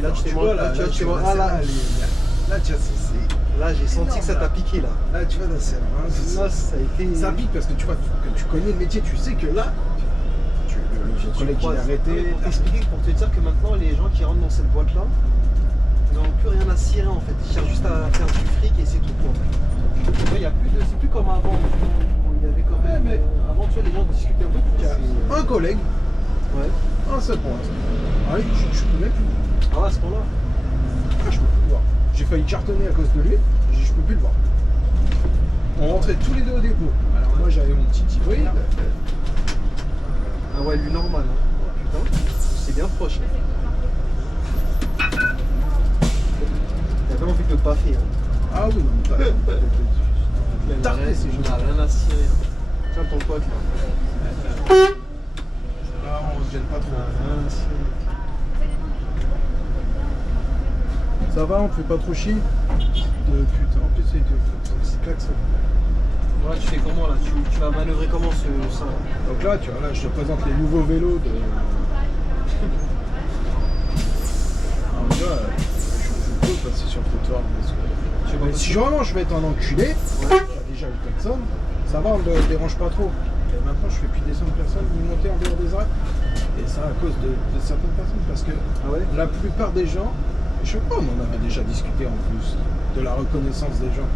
et là tu t'es vois, là, là, tu vois, ah là, tu vois, c'est... là j'ai senti que ça t'a piqué là. Là, tu vois, là, c'est... Là, ça a été. Ça pique parce que tu vois, que tu connais le métier, tu sais que là, le collègue qui l'a arrêté... Pour t'expliquer, pour te dire que maintenant, les gens qui rentrent dans cette boîte-là, ils n'ont plus rien à cirer en fait. Ils cherchent juste à faire du fric et c'est tout quoi. Tu vois, il y a plus de... C'est plus comme avant. Il y avait quand même... mais... Avant, tu vois, les gens discutaient un peu. Il y a un collègue, un seul point. Ah oui, je peux même plus le voir. Ah ouais, à ce point-là. Ah, je peux plus le voir. J'ai failli cartonner à cause de lui, je peux plus le voir. On rentrait tous les deux au dépôt. Alors moi j'avais mon petit hybride. Ah ouais, lui normal. Hein. Putain, c'est bien proche. T'as vraiment envie de le baffer. Hein. Ah oui, non, mais t'as tarté ces gens. On a rien à cirer. Tiens ton pote là. Ah, on se gêne pas trop. Rien à cirer. Ça va, on te fait pas trop chier. De putain, en plus c'est klaxon. Voilà, tu fais comment là? Tu vas manœuvrer comment ça? Donc là, tu vois, là je te présente les nouveaux vélos de... Alors déjà, je peux passer sur le trottoir parce que... Mais si vraiment je vais être un enculé, déjà le klaxon, ça va, on ne me dérange pas trop. Et maintenant je fais plus descendre personne ni monter en dehors des arrêts. Et ça à cause de certaines personnes parce que la plupart des gens, je sais pas, on en avait déjà discuté en plus, de la reconnaissance des gens.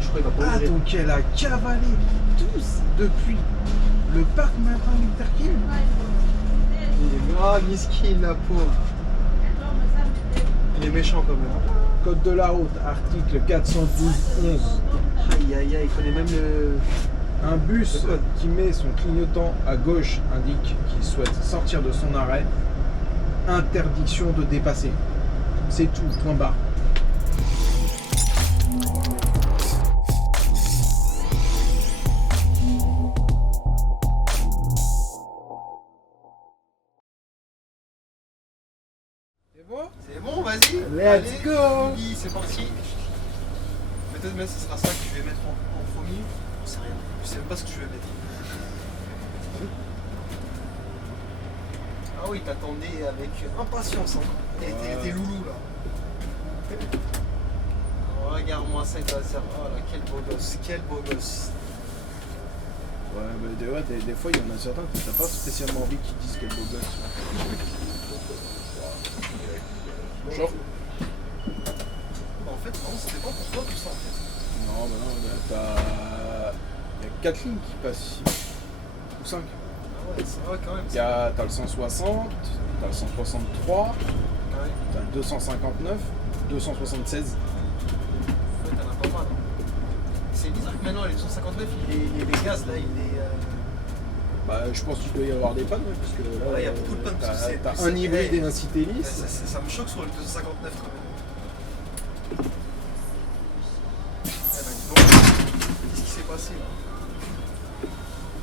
Je crois qu'il va pas donc elle a cavalé tous depuis le parc Martin Luther King. Ah, miskin la pauvre. Il est méchant quand même. Code de la route, article 412.11. Aïe aïe aïe, il connaît même le... Un bus qui met son clignotant à gauche indique qu'il souhaite sortir de son arrêt. Interdiction de dépasser. C'est tout, point barre. C'est bon, vas-y. Let's go. Oui, c'est parti. Peut-être même ce sera ça que je vais mettre en premier. Je sais rien. Je sais même pas ce que je vais mettre. Ah oui, t'attendais avec impatience. Hein. T'es loulou là. Oh, regarde-moi ça, il va dire. Oh là, quel beau gosse, quel beau gosse. Ouais, mais des fois, il y en a certains que t'as pas spécialement envie qu'ils disent quel beau gosse. Bonjour. Bah, en fait, non, c'était pas pour toi tout ça en fait. Non, bah non, il y a 4 lignes qui passent ici. Ou 5. Ah ouais, c'est vrai quand même. T'as le 160, t'as le 163, t'as le 259, 276. Ouais, t'en as pas mal. Hein. C'est bizarre que maintenant, les 259, les gaz là, il est. Bah, je pense qu'il doit y avoir des pannes, parce que là, ouais, il y a beaucoup de pannes. T'as un hybride et un Citélis. Ça me choque sur le 259 quand même. Eh ben, dis donc, qu'est-ce qui s'est passé là?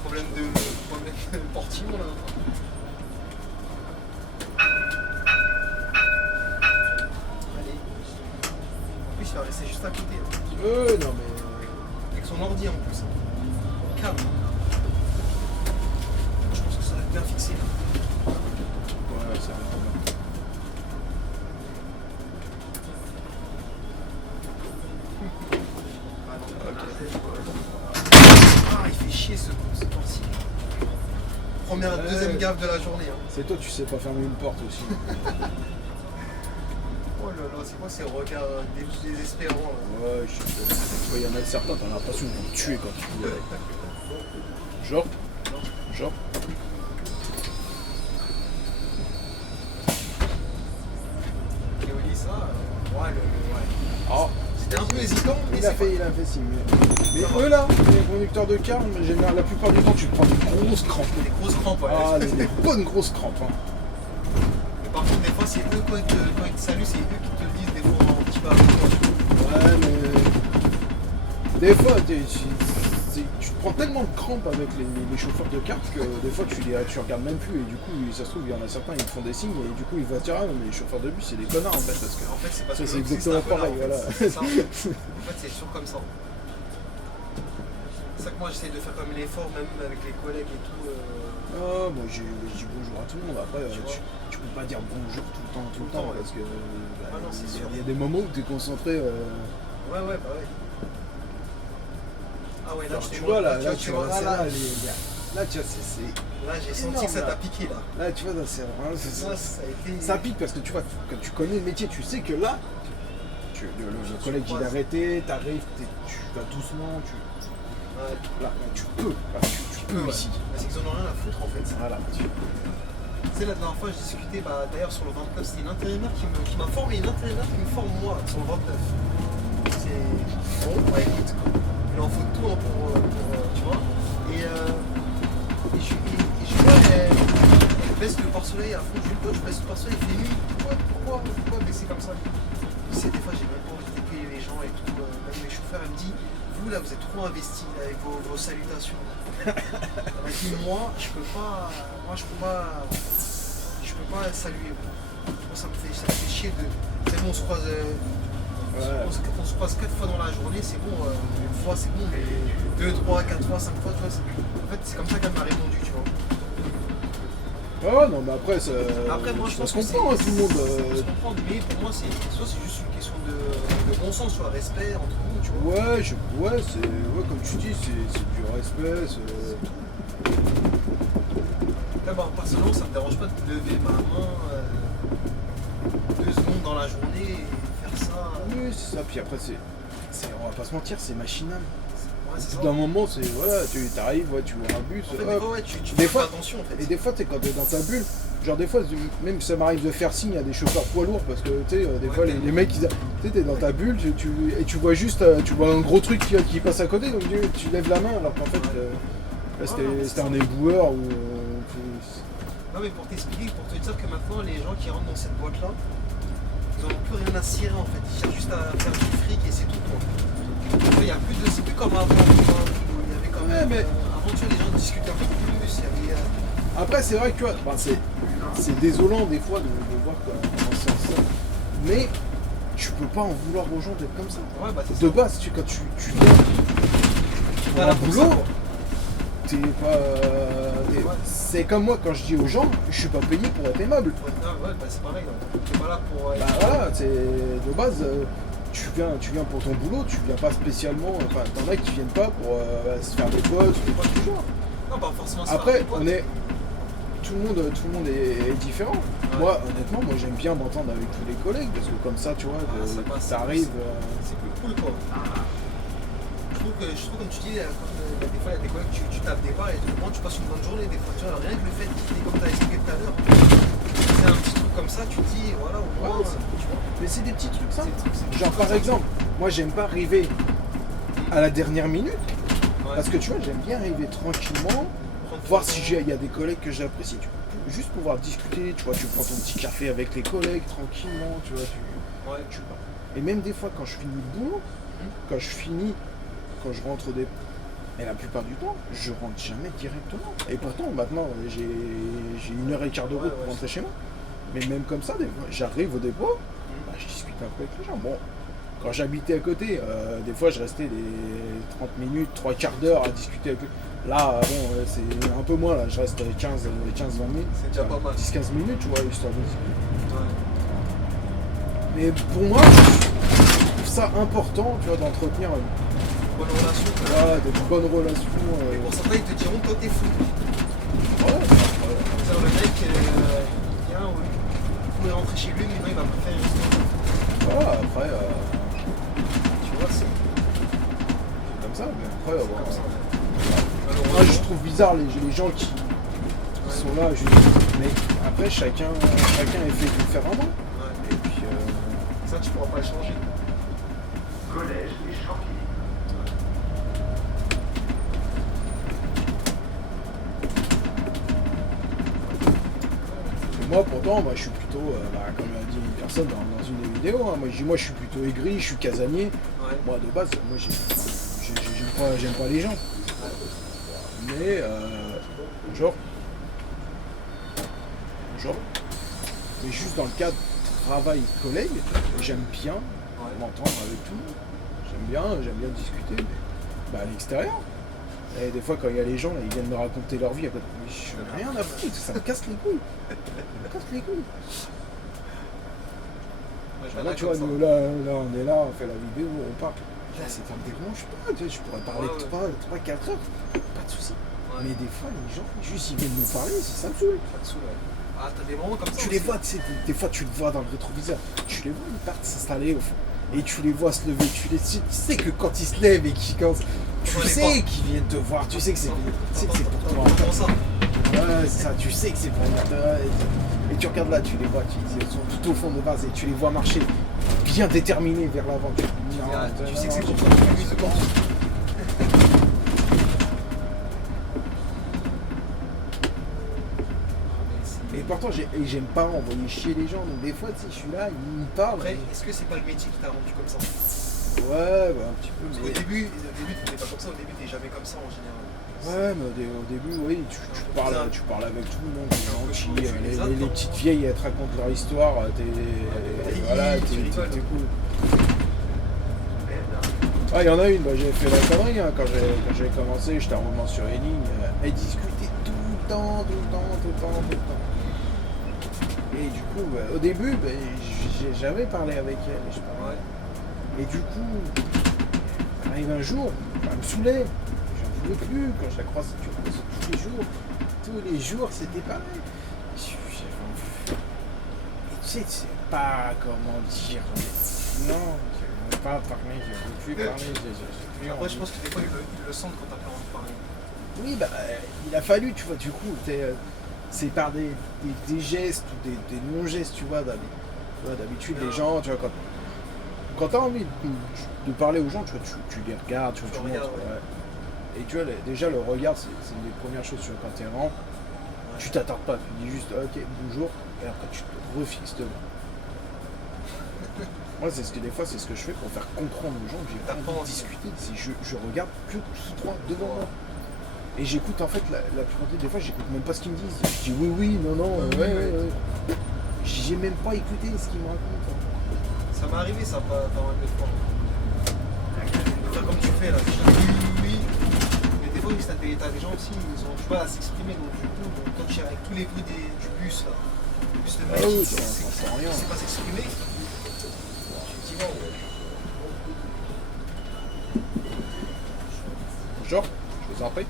Problème de portillon là. Allez. En plus, il va rester juste à côté. Non mais. Avec son ordi en plus. Calme. Je pense que ça va être bien fixé là. Ouais, ça va être bien. Ah, il fait chier ce portillon. Deuxième gaffe de la journée. Hein. C'est toi, tu sais pas fermer une porte aussi. Oh là là, c'est quoi ces regards désespérants là? Ouais, je sais. Il y en a certains, t'as l'impression de vous tuer quand tu cours avec. Genre. Kéoli, ça, ouais. Ah, c'était un peu hésitant, mais il a fait signe. Mais eux là, les conducteurs de car, en général, la plupart du temps, tu te prends des grosses crampes. Des grosses crampes, ouais. Ah, des bonnes grosses crampes. Hein. Mais par contre, des fois, c'est eux, quand ils te saluent, c'est eux qui te le disent des fois un petit peu avant. Ouais, mais. Des fois, tu te prends tellement de crampes avec les chauffeurs de carte que des fois, tu regardes même plus. Et du coup, ça se trouve, il y en a certains, ils te font des signes. Et du coup, ils vont se dire, ah non, mais les chauffeurs de bus, c'est des connards en fait. Parce que en fait, c'est parce que c'est exactement pareil. Voilà. C'est ça, en fait, c'est toujours comme ça. C'est ça que moi, j'essaie de faire comme l'effort, même avec les collègues et tout. Ah, moi je dis bonjour à tout le monde. Après, tu peux pas dire bonjour tout le temps, parce que Ah non, c'est sûr. il y a des moments où tu es concentré. Ouais, ouais, bah ouais. Ah ouais, là, Alors, tu vois, là, tu vois, là, là, tu vois, c'est. là, j'ai senti énorme, que ça là. t'a piqué, là. Là, tu vois, là, c'est vraiment. Ça a été... Ça pique parce que tu vois, quand tu connais le métier, tu sais que là, le collègue il a arrêté, t'arrives, tu vas doucement, Ouais. là, tu peux, tu peux Ouais. ici. C'est qu'ils en ont rien à foutre, en fait. Voilà, Tu sais, la dernière fois, je discutais, bah, d'ailleurs, sur le 29, c'était une intérimaire qui m'a formé, une intérimaire qui me forme moi, sur le 29. C'est bon, bah écoute, il en faut tout hein, pour tu vois. Et je vois, elle baisse le pare-soleil à fond, je baisse le pare-soleil, il fait nuit. Pourquoi baisser comme ça? Tu sais, des fois, j'ai même pas envie de payer les gens et tout. Même mes chauffeurs, elle me dit, vous là, vous êtes trop investis avec vos salutations. Elle m'a dit, moi, je peux pas saluer. Moi, ça me fait chier de. C'est bon, on se croise. On se croise 4 fois dans la journée, c'est bon, une fois c'est bon, mais 2, 3, 4 fois, 5 fois, tu vois. En fait, c'est comme ça qu'elle m'a répondu, tu vois. Ah non, mais après, ça. Après, moi, je pense que comprend, tout le monde. Je comprends, mais pour moi, c'est juste une question de bon sens, soit respect entre nous, tu vois. Ouais, comme tu dis, c'est du respect. Là, bah, personnellement, ça me dérange pas de lever ma main 2 secondes dans la journée et faire ça. Oui, c'est ça. Puis après, on va pas se mentir, c'est machinal. Ouais, c'est Au ça. bout d'un moment, c'est voilà, tu arrives, tu vois un bus. En fait, des fois, ouais, tu Des fais fois- pas attention, en fait. Et des fois, quand t'es dans ta bulle, genre des fois, même ça m'arrive de faire signe à des chauffeurs poids lourds parce que tu sais, des Ouais, fois, les mecs, tu sais, t'es dans ta bulle et tu vois juste, tu vois un gros truc qui passe à côté, donc tu lèves la main alors qu'en fait, là, c'était un éboueur ou. Non, mais pour t'expliquer, pour te dire que maintenant, les gens qui rentrent dans cette boîte-là, ils n'ont plus rien à cirer en fait. Ils cherchent juste à faire du fric et c'est tout quoi. Il y a plus de. C'est plus comme avant, tu vois, où il y avait quand même. mais- Avant, tu vois, les gens discutaient un peu plus. Il y avait. Après, c'est vrai que tu vois, c'est désolant des fois de voir comment c'est ça. Mais tu peux pas en vouloir aux gens d'être comme ça. Ouais, bah c'est De ça. base, quand tu viens pour Voilà, un pour boulot, ça, quoi. t'es pas. C'est comme moi quand je dis aux gens, je suis pas payé pour être aimable. Ouais, bah c'est pareil. T'es pas là pour. Bah voilà, c'est de base, tu viens pour ton boulot, tu viens pas spécialement. Enfin, t'en as qui viennent pas pour se faire des potes ou quoi que ce soit. Non, pas forcément. Après, tout le monde est différent. Ouais. Moi, honnêtement, j'aime bien m'entendre avec tous les collègues parce que comme ça, tu vois, ça passe, ça arrive. C'est plus cool quoi. Je trouve comme tu dis, des fois il y a des collègues, tu tapes des barres et tout le monde tu passes une bonne journée. Des fois, tu vois, rien que le fait comme tu as expliqué tout à l'heure, c'est un petit truc comme ça, tu te dis, voilà, au moins, Ouais, tu vois. Mais c'est des petits trucs simples. C'est Genre par exemple, moi j'aime pas arriver à la dernière minute Ouais. parce que tu vois, j'aime bien arriver tranquillement, voir si il y a des collègues que j'apprécie. Juste pouvoir discuter, tu vois, tu prends ton petit café avec les collègues tranquillement, tu vois, Ouais. tu pars. Et même des fois quand je finis le boulot, quand je rentre des. Mais la plupart du temps, je rentre jamais directement. Et pourtant, maintenant, j'ai 1h15 de route pour rentrer chez moi. Mais même comme ça, des fois, j'arrive au dépôt, bah, je discute un peu avec les gens. Bon, quand j'habitais à côté, des fois, je restais des 30 minutes, 3 quarts d'heure à discuter avec eux. Là, bon, c'est un peu moins, là, je reste 15-20 minutes. C'est déjà pas mal. 10-15 minutes, tu vois, histoire de discuter. Ouais. Mais pour moi, je trouve ça important, tu vois, d'entretenir Bonne relation. de bonnes relations. Et pour certains, ils te diront, toi t'es fou. Ouais. C'est-à-dire, le mec, vient, il pouvait rentrer chez lui, mais non, il va préférer rester. Voilà, après, Tu vois, c'est comme ça, mais après, bon, comme ça. moi je trouve bizarre les gens qui sont là, mais après chacun est fait différemment. Ouais. Et puis, Ça, tu pourras pas le changer. Collège des Champignons. et moi pourtant, moi je suis plutôt, comme a dit une personne dans une des vidéos, hein, moi je suis plutôt aigri, je suis casanier. Ouais. Moi de base, moi j'aime pas les gens. Mais genre, mais juste dans le cadre travail collègue, j'aime bien m'entendre avec tout le monde. J'aime bien discuter, mais à l'extérieur. Et des fois, quand il y a les gens, là, ils viennent me raconter leur vie. Après, mais je n'ai rien à foutre, ça me casse les couilles. Ça me casse les couilles. Moi, je Là, viendrai tu vois, comme ça. nous, là, on est là, on fait la vidéo, on parle. Là, ça me dérange pas, tu vois, je pourrais parler Ouais, 3-4 heures, pas de soucis. Ouais. Mais des fois, les gens, juste, ils viennent nous parler, ça me saoule. Ça te saoule, ouais. Ah, t'as des moments comme ça Tu aussi. les vois, tu sais, des fois, tu le vois dans le rétroviseur. Tu les vois, ils partent s'installer au fond. Et tu les vois se lever, tu sais que quand ils se lèvent et qu'ils commencent, tu On les sais voit. qu'ils viennent te voir, tu sais que c'est pour toi. Comment ça? Ouais, c'est ça, tu sais que c'est pour toi. Et tu regardes là, tu les vois, ils sont tout au fond de base et tu les vois marcher bien déterminés vers l'avant. Tu sais que c'est pour ça que tu fais ce corps. Et pourtant, j'aime pas envoyer chier les gens, donc des fois, tu sais, je suis là, ils me parlent. Après, est-ce que c'est pas le métier qui t'a rendu comme ça? Ouais, bah, un petit peu. Parce Mais... qu'au début, t'es pas comme ça, au début, t'es jamais comme ça en général. Ouais, mais au début, oui, tu parles avec tout le monde, les gentils, les les petites vieilles, elles te racontent leur histoire, voilà, tu rigoles. t'es cool. Ah, il y en a une, bah, j'ai fait la connerie, hein, quand j'ai commencé, j'étais en roman sur les lignes, elles discutaient tout le temps. Et du coup, bah, au début, bah, j'ai jamais parlé avec elle, je parlais. Ouais. Et du coup, arrive un jour, elle me saoulait. J'en pouvais plus quand je la croise tous les jours. Tous les jours, c'était pareil. Et tu sais pas comment dire. Non, je ne veux pas parler, je ne veux plus parler. Après, je pense que des fois, ils le sentent quand t'as pas envie de parler. Oui, bah, il a fallu, tu vois, du coup, c'est par des gestes ou des non-gestes, tu vois, d'habitude, les gens, tu vois, quand tu as envie de parler aux gens, tu vois, tu les regardes, tu vois, regardes, montres, ouais. ouais. Et tu vois, déjà, le regard, c'est une des premières choses, tu vois, quand tu es rang, tu t'attardes pas, tu dis juste, ok, bonjour, et après, tu te refixes devant. Moi, des fois, c'est ce que je fais pour faire comprendre aux gens que j'ai pas envie de discuter. Je regarde que tout droit devant moi. Et j'écoute, en fait, la plupart des fois, j'écoute même pas ce qu'ils me disent. Je dis oui, non, ouais. J'ai même pas écouté ce qu'ils me racontent. Ça m'est arrivé, ça, pas mal de fois. De faire comme tu fais là, oui. Mais des fois, oui, t'as des gens aussi, ils ont du mal à s'exprimer, donc du coup, quand tu es avec tous les bruits du bus là, le bus de mec Ah oui, qui ça sent rien. sait pas s'exprimer, tu te dis non. Bonjour, je vous en prie.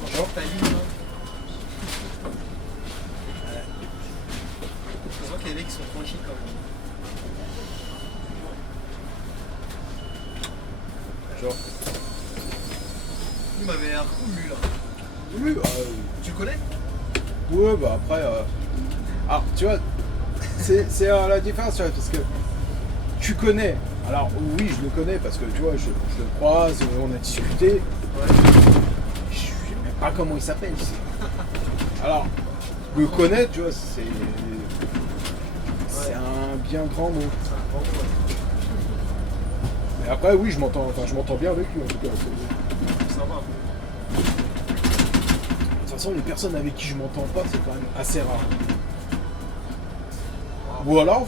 Bonjour. Ta ligne là. Je vois qu'il y a des mecs qui sont tranquilles quand même. Bonjour. Il m'avait l'air cool lui là. Oui, Tu le connais? ouais, bah après, alors, tu vois, c'est la différence, tu vois, parce que tu connais. Alors, oui, je le connais parce que, tu vois, je le croise, on a discuté. Ouais. Je sais même pas comment il s'appelle. Alors, le connaître, tu vois, c'est un bien grand mot. C'est un grand mot, ouais. Mais après, oui, je m'entends bien avec lui, en tout cas. Ça va. De toute façon, les personnes avec qui je m'entends pas, c'est quand même assez rare. Ou alors,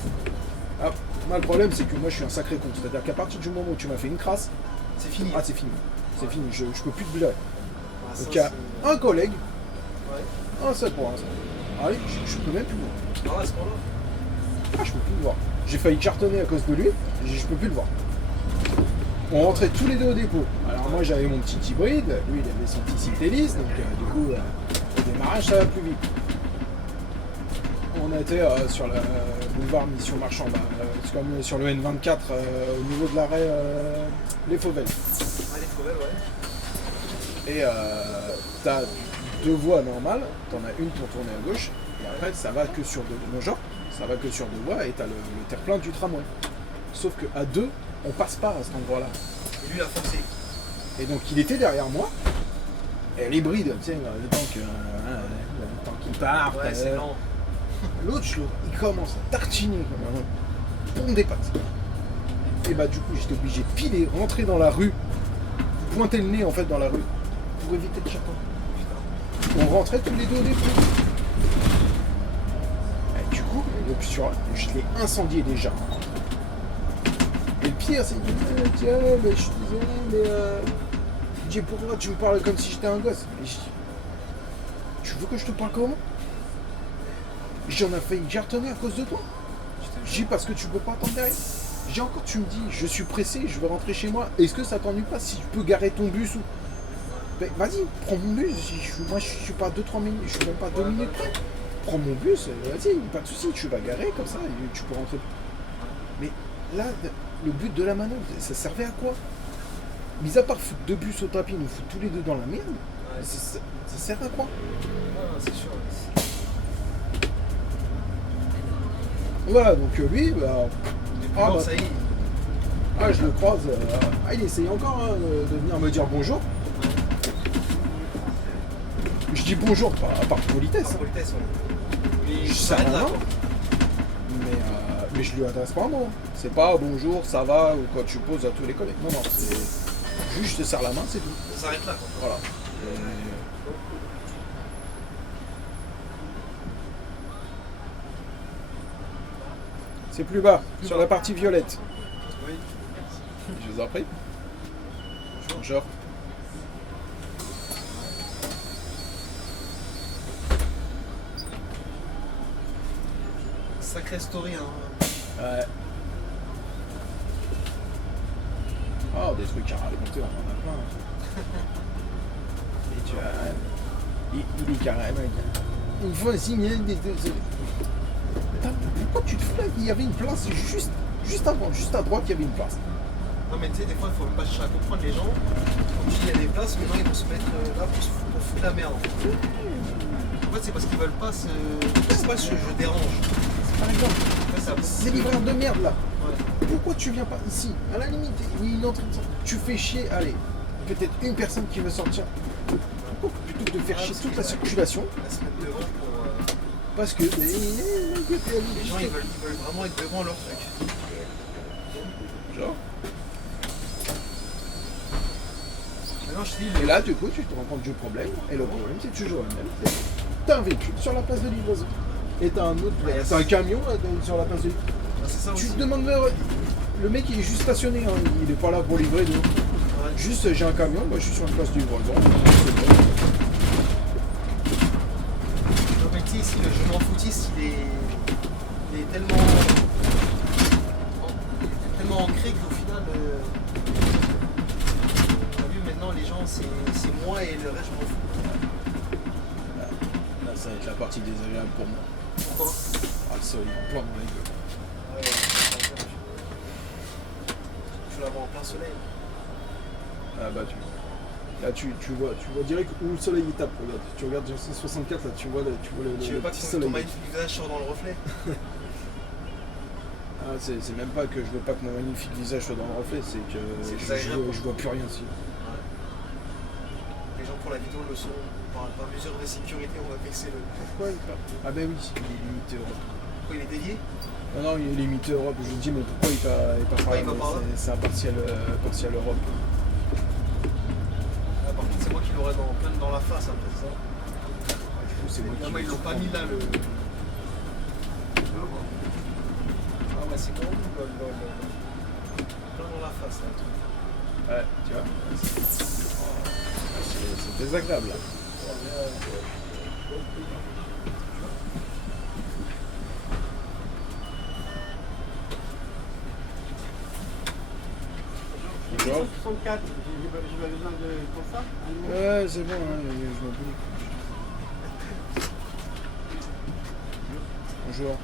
moi, le problème, c'est que moi, je suis un sacré con. C'est-à-dire qu'à partir du moment où tu m'as fait une crasse, C'est fini. c'est fini. C'est fini, je peux plus te blairer. Ah, ça, Donc, il y a c'est- un collègue, Ouais. un seul pour l'instant. Allez, je peux même plus le voir. Ah, à ce point-là. Ah, je peux plus le voir. J'ai failli cartonner à cause de lui, je peux plus le voir. On rentrait tous les deux au dépôt. Alors moi j'avais mon petit hybride, lui il avait son petit Citélis, donc du coup au démarrage ça va plus vite. On était sur le boulevard Mission Marchand, c'est comme sur le N24 au niveau de l'arrêt Les Fauvelles. Allez, Fauvel, ouais. Et t'as deux voies normales, t'en as une pour tourner à gauche, et après ça va que sur ça va que sur deux voies et t'as le terre-plein du tramway. Sauf qu'à deux, on passe pas à cet endroit-là. Et lui, il a foncé. Et donc il était derrière moi, et l'hybride, tu sais, le temps qu'il part, Ouais, c'est lent. l'autre, il commence à tartiner comme un pont des pattes. Et bah du coup j'étais obligé de piler, rentrer dans la rue, pointer le nez en fait dans la rue, pour éviter le chapeau. On rentrait tous les deux au dépôt. Et du coup, je l'ai incendié déjà. Et le pire, pire, c'est qu'il me dit, tiens, mais je suis désolé, mais je dis, pourquoi tu me parles comme si j'étais un gosse? Et je dis, tu veux que je te parle comment? J'en ai failli cartonner à cause de toi. Je dis, parce que tu peux pas attendre derrière. J'ai encore, tu me dis, je suis pressé, je veux rentrer chez moi. Est-ce que ça t'ennuie pas si tu peux garer ton bus ou... Ben, vas-y, prends mon bus. Moi, je suis pas 2-3 minutes, je suis même pas 2 minutes près. Prends mon bus, vas-y, pas de souci, tu vas garer comme ça, et tu peux rentrer. Mais là, le but de la manœuvre, ça servait à quoi? Mis à part foutre 2 bus au tapis, nous foutre tous les deux dans la merde, Ouais, ça sert à quoi? c'est sûr. Voilà, donc lui, bah, Depuis lors, ça y est. je le croise, il essaye encore hein, de venir me dire bonjour. Je dis bonjour, par politesse. Par Hein. politesse, ouais. Mais Je il sais s'arrête là, rien. quoi. Mais je lui adresse pas un mot. C'est pas bonjour, ça va, ou quand tu poses à tous les collègues. Non, c'est juste je te serre la main, c'est tout. Ça s'arrête là, quoi. Voilà. C'est plus bas, sur la partie violette. Oui. Je vous en prie. Bonjour. Sacrée story, hein. Ouais. Oh, des trucs à raconter, on en a plein. Et tu vois, il est carrément. Une fois aussi, il y a des. Pourquoi tu te fous là? Il y avait une place juste avant, juste à droite, il y avait une place. Non, mais tu sais, des fois, il faut même pas chercher à comprendre les gens. Comme il y a des places, maintenant ils vont se mettre là pour foutre la merde. En fait, c'est parce qu'ils veulent pas se. C'est pas que je dérange. Par exemple, Ouais, ça- ces livreurs de merde là. Ouais. Pourquoi tu viens pas ici? À la limite, il y a une entrée de sortie. Tu fais chier, allez, peut-être une personne qui veut sortir. Pourquoi plutôt que de faire chier toute la circulation? À se mettre devant pour. Parce que Les gens, ils veulent vraiment être devant leur truc. genre. Maintenant, je te dis, Et là, du coup, tu te rends compte du problème. Et le problème, c'est toujours le même. T'as un véhicule sur la place de livraison. Et t'as un autre, Ouais, t'as un camion là, sur la place de livraison. c'est ça Tu aussi. te demandes, le mec il est juste stationné, hein, il est pas là pour livrer. Donc. Ouais. Juste, j'ai un camion, moi je suis sur une place de livraison. Non, mais tu sais, ici, le jeu en footiste, il est tellement ancré qu'au final, t'as vu, maintenant, les gens, c'est moi et le reste, je m'en fous. Là, ça va être la partie désagréable pour moi. Pourquoi? Ah, le soleil en plein dans la gueule. Ouais, je la vois en plein soleil. Ah bah là tu vois direct où le soleil il tape, regarde. Tu regardes sur 164 là, tu vois le Tu veux pas que petit ton soleil. magnifique visage sorte dans le reflet? Ah, c'est même pas que je veux pas que mon magnifique visage soit dans le reflet, c'est que C'est je désagréable. vois plus rien si. Les gens pour la vidéo le sont. Par mesure de sécurité, on va fixer le. Pourquoi il part? Ah bah oui, il est limité Europe. Pourquoi il est délié? Ah non, il est limité Europe, je me dis mais pourquoi il part par là? il va par là? C'est un partiel Europe. Ah, par contre, c'est moi qui l'aurais plein dans la face après ça. Du coup c'est moi qui. Ils l'ont pas mis là le. Ah ouais, c'est bon, plein dans la face là. le truc. Ouais, tu vois. C'est désagréable là. Bonjour. 64, j'ai pas besoin de pour ça. Ouais, c'est bon, hein, je m'en bats. Bonjour.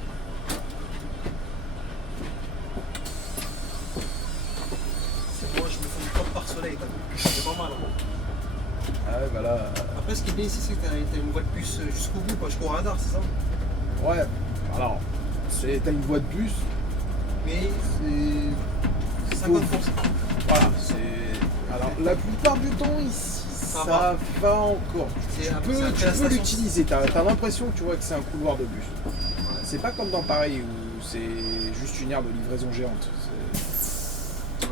C'est moi, je me fais du corps par soleil, t'as vu. C'est pas mal. Hein. Ah ouais, bah là. Après, ce qui est bien ici, c'est que t'as une voie de bus jusqu'au bout, quoi, jusqu'au radar, c'est ça? Ouais, alors, t'as une voie de bus, Mais c'est. 50%. Voilà, c'est. Alors, la plupart du temps ici, Ça ça va encore. C'est Tu après, peux, c'est après tu la peux station. l'utiliser, t'as l'impression que tu vois que c'est un couloir de bus. Ouais. C'est pas comme dans Paris où c'est juste une aire de livraison géante. Ouais.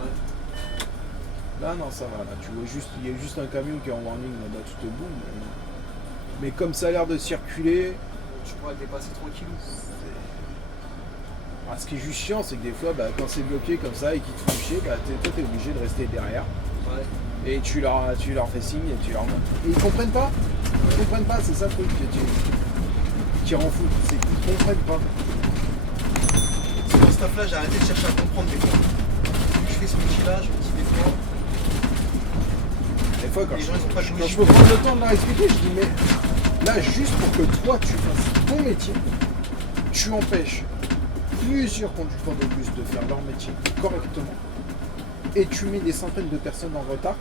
Là, non, ça va. Là, tu vois juste, il y a juste un camion qui est en warning là-bas tout au bout. Mais comme ça a l'air de circuler, Tu pourras le dépasser tranquillou. Alors, ce qui est juste chiant, c'est que des fois, bah, quand c'est bloqué comme ça et qu'ils te font chier, bah, toi, t'es obligé de rester derrière. Ouais. Et tu leur fais signe et tu leur montres. Et ils comprennent pas. Ils comprennent pas, c'est ça le truc qui rend fou. C'est qu'ils comprennent pas. C'est dans ce taf-là, j'ai arrêté de chercher à comprendre des fois. Je fais ce métier-là, je me dis des fois. Des fois, quand Les gens, ils ont pas de je logique. peux prendre le temps de leur expliquer, je dis, mais là, juste pour que toi, tu fasses ton métier, tu empêches plusieurs conducteurs de bus de faire leur métier correctement et tu mets des centaines de personnes en retard.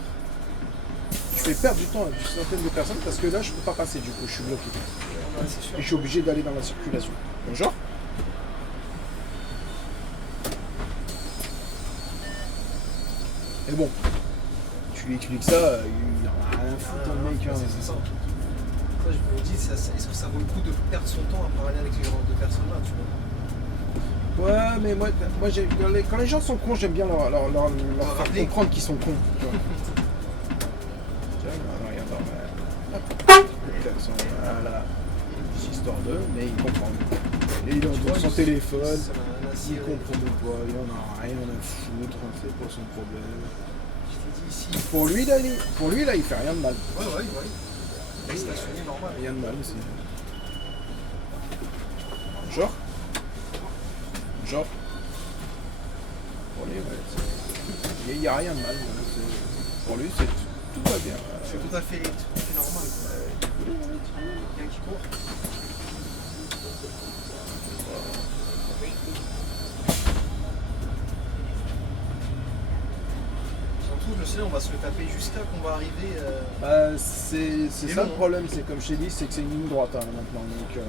Tu fais perdre du temps à des centaines de personnes parce que là, je peux pas passer, du coup, je suis bloqué. Ouais, c'est sûr. Et je suis obligé d'aller dans la circulation. Bonjour. Et bon, tu lui expliques ça, il en a rien à foutre, le mec. Hein. C'est ça. Ça, je me dis, est-ce que ça vaut le coup de perdre son temps à parler avec ce genre de personnes-là, tu vois? Ouais, mais moi quand les gens sont cons, j'aime bien leur faire comprendre qu'ils sont cons. Tu vois. Tiens, regarde, hop, le klaxon, voilà, histoire d'eux, mais ils comprennent. Et il est dans son téléphone, il comprend pas, il en a rien à foutre, c'est pas son problème. Je t'ai dit ici. Pour lui, là, il fait rien de mal. Ouais. Il est stationné normal. Rien de mal aussi. Genre. Pour lui, ouais. Il n'y a rien de mal. Pour lui, tout va bien. C'est tout à fait normal. Bien qui court. Surtout, je sais, on va se le taper jusqu'à qu'on va arriver. C'est ça le problème, c'est comme je t'ai dit, c'est que c'est une ligne droite hein, maintenant. Donc,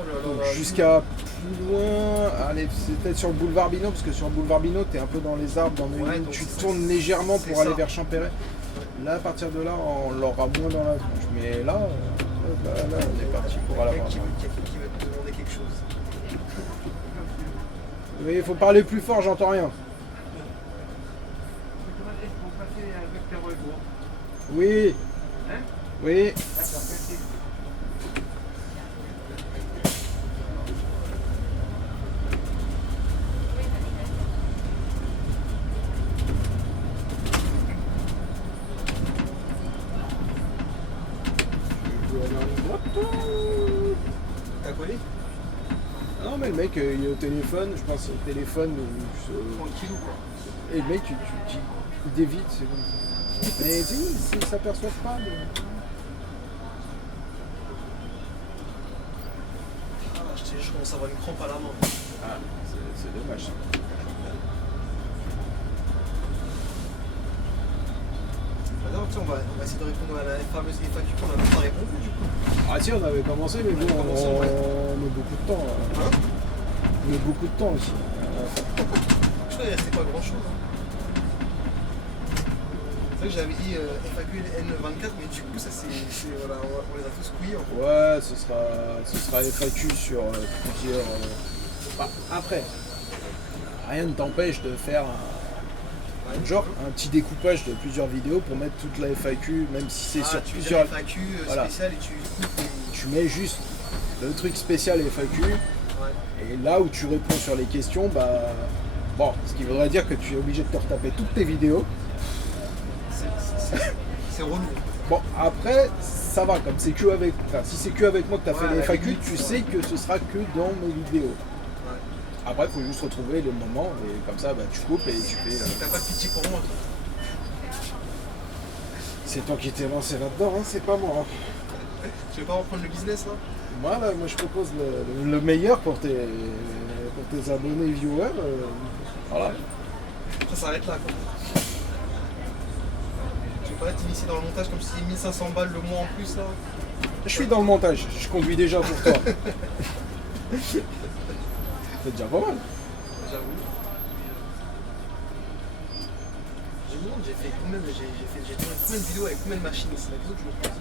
Oh là là donc là, jusqu'à plus loin, allez, c'est peut-être sur le boulevard Binot, parce que sur le boulevard Binot, t'es un peu dans les arbres, dans les Ouais, lignes, donc tu c'est- tournes légèrement c'est pour aller ça. vers Champéret. Là, à partir de là, on l'aura moins dans la tronche. Mais là, là, on est parti pour aller voir. Quelqu'un qui veut te demander quelque chose. Mais il faut parler plus fort, j'entends rien. Vous passez avec tes retours. Oui. Hein? Oui. D'accord, merci. T'as collé? Non mais le mec il est au téléphone, je pense au téléphone Tranquille ou quoi? et le mec tu dévites, c'est comme ça. Mais si, ils s'aperçoivent pas de... Ah, je commence à avoir une crampe à la main. Ah, c'est dommage ça. Alors, tiens, on va essayer de répondre à la fameuse FAQ qu'on n'a pas répondu du coup. Ah si on avait commencé mais bon On avait commencé, ouais. on met beaucoup de temps. Hein? On met beaucoup de temps aussi. Je crois qu'il restait pas grand chose. C'est vrai que j'avais dit FAQ N24, mais du coup, ça voilà, on les a tous couillés en fait. Ouais, ce sera FAQ sur plusieurs... Bah, après, rien ne t'empêche de faire genre un petit découpage de plusieurs vidéos pour mettre toute la FAQ, même si c'est sur tu plusieurs... fais FAQ Voilà. spéciale et tu coupes les... Tu mets juste le truc spécial FAQ, Ouais. et là où tu réponds sur les questions, bah... Bon, ce qui voudrait dire que tu es obligé de te retaper toutes tes vidéos. C'est relou. Bon, après, ça va, comme c'est que avec... Enfin, si c'est que avec moi que tu as Ouais, fait à les la FAQ, limite, tu ouais. sais que ce sera que dans mes vidéos. Ouais. Après, il faut juste retrouver le moment, et comme ça, bah, tu coupes et tu fais... T'as pas de pitié pour moi, toi. C'est toi qui t'es lancé là-dedans, hein, c'est pas moi. Tu veux pas reprendre le business là? Moi, là, je propose le meilleur pour tes abonnés viewers. Voilà. Ça s'arrête là quoi. Tu veux pas t'initier dans le montage comme si c'était 1500 balles le mois en plus là? Je suis dans le montage, je conduis déjà pour toi. C'est déjà pas mal. J'avoue. Je me demande, j'ai tourné combien de vidéos avec combien de machines? C'est la question que je me pose.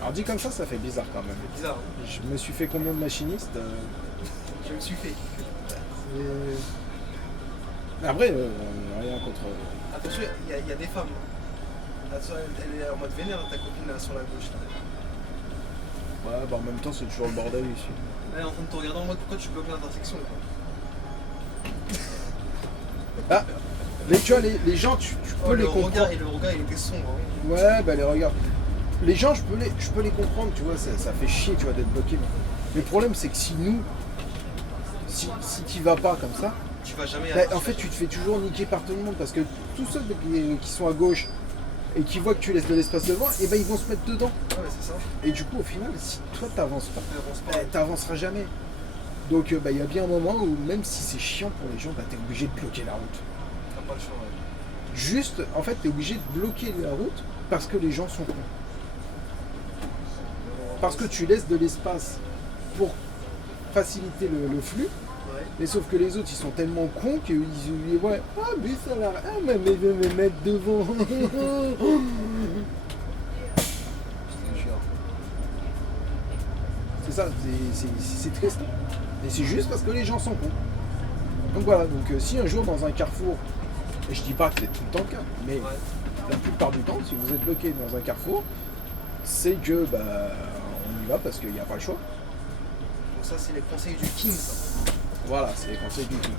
Alors dit comme ça fait bizarre quand même. C'est bizarre, hein. Je me suis fait combien de machinistes Je me suis fait. Mais après, rien contre... Attention, il y a des femmes. Attention, elle est en mode vénère, ta copine là sur la gauche là. Ouais, bah en même temps, c'est toujours le bordel ici. Là, elle est en train de te regarder en mode pourquoi tu bloques l'intersection quoi. Ah, mais tu vois, les gens, tu peux les comprendre. Le regard, il était sombre. Hein. Ouais, bah les regards. Les gens, je peux les comprendre, tu vois, ça fait chier, tu vois, d'être bloqué. Mais le problème, c'est que si tu vas pas comme ça, Tu vas jamais bah, en fait, tu te fais toujours niquer par tout le monde parce que tous ceux qui sont à gauche et qui voient que tu laisses de l'espace devant, et ben ils vont se mettre dedans. Ouais, c'est ça. Et du coup, au final, si toi t'avances pas, Avance pas. t'avanceras jamais. Donc, bah, il y a bien un moment où, même si c'est chiant pour les gens, bah, t'es obligé de bloquer la route. T'as pas le choix. Ouais. Juste, en fait, t'es obligé de bloquer la route parce que les gens sont cons. Parce que tu laisses de l'espace pour faciliter le flux. Ouais. Mais sauf que les autres, ils sont tellement cons qu'ils disent ouais, ah mais ça va, ah mais je vais me mettre devant. C'est ça, c'est triste. Et c'est juste parce que les gens sont cons. Donc voilà, donc si un jour dans un carrefour, et je dis pas que c'est tout le temps le cas, mais Ouais. la plupart du temps, si vous êtes bloqué dans un carrefour, c'est que bah on y va parce qu'il n'y a pas le choix. Donc ça, c'est les conseils du King, ça. Voilà, c'est les conseils du tout.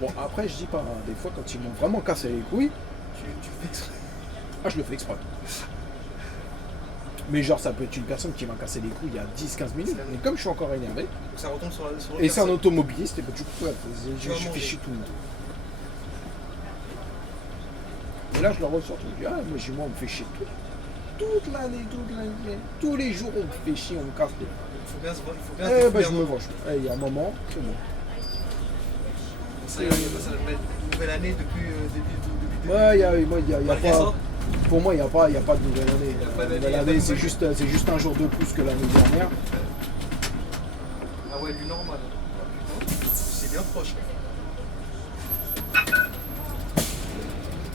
Bon, après, je dis pas, hein, des fois, quand ils m'ont vraiment cassé les couilles, Tu fais exprès. ah, je le fais exprès. Mais genre, ça peut être une personne qui m'a cassé les couilles il y a 10-15 minutes, et comme je suis encore énervé, Donc ça retombe sur l'autre et c'est un personne. automobiliste, et bah, du coup, ouais, Tu vas je fais manger. chier tout le monde. Et là, je leur ressors, je dis, ah, moi, chez moi, on me fait chier toute l'année, tous les jours, on me fait chier, on me casse les couilles. Il faut bien se voir. Il faut bien Eh se bah, je me défouler un venge. Eh, il y a un moment, c'est bon. moment. Ça, il y a pas ça, une nouvelle année depuis début. Ouais, moi, il y a Malgré pas. ça, Pour moi, il n'y a pas de nouvelle année. Y a pas La d'année, nouvelle y a pas année, de c'est nouvelle. juste un jour de plus que l'année dernière. ah ouais, du normal. Ah, putain, c'est bien proche.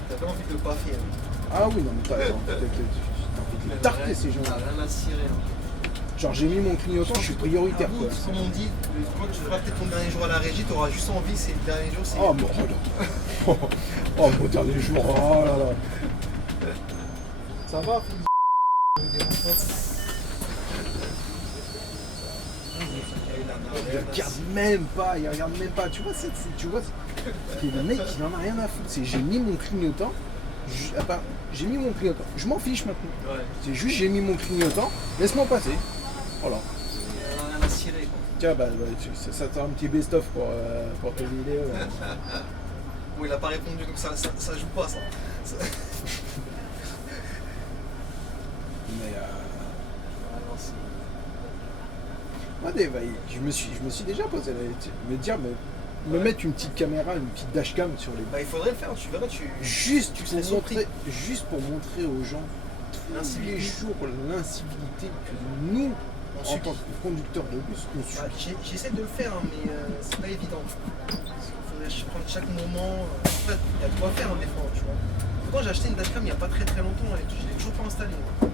T'as pas envie de le baffer. Hein. Ah oui, non, mais t'as envie de les tarter ces gens-là. Rien à cirer. Hein. Genre, j'ai mis mon clignotant, je suis prioritaire. Par Quoi. contre, comme on dit, quand tu feras peut-être ton dernier jour à la régie, t'auras juste envie, c'est le dernier jour, c'est. Oh, mon oh, mon dernier jour, oh là là. Ça va, il regarde même pas, tu vois, le mec, il en a rien à foutre. C'est j'ai mis mon clignotant, j'ai mis mon clignotant, je m'en fiche maintenant. Ouais. C'est juste j'ai mis mon clignotant, laisse-moi passer. Voilà. Rien à cirer, quoi. Tiens, bah, ça t'a un petit best-of pour tes vidéos. Bon, il a pas répondu, donc ça joue pas, ça. Mais Ah non, c'est- moi, je me suis déjà posé la question, me dire, me mettre une petite caméra, une petite dashcam sur les Bah, il faudrait le faire, tu verras, juste tu pour serais surpris. montrer aux gens tous les L'incivilité. jours l'incivilité que nous, On en subit. tant que conducteurs de bus, on subit. Bah, j'essaie de le faire, hein, mais c'est pas évident. Parce qu'il faudrait prendre chaque moment. En fait, il y a de quoi faire, hein, des fois, tu vois. Pourtant, j'ai acheté une dashcam il n'y a pas très longtemps et je l'ai toujours pas installée. Moi.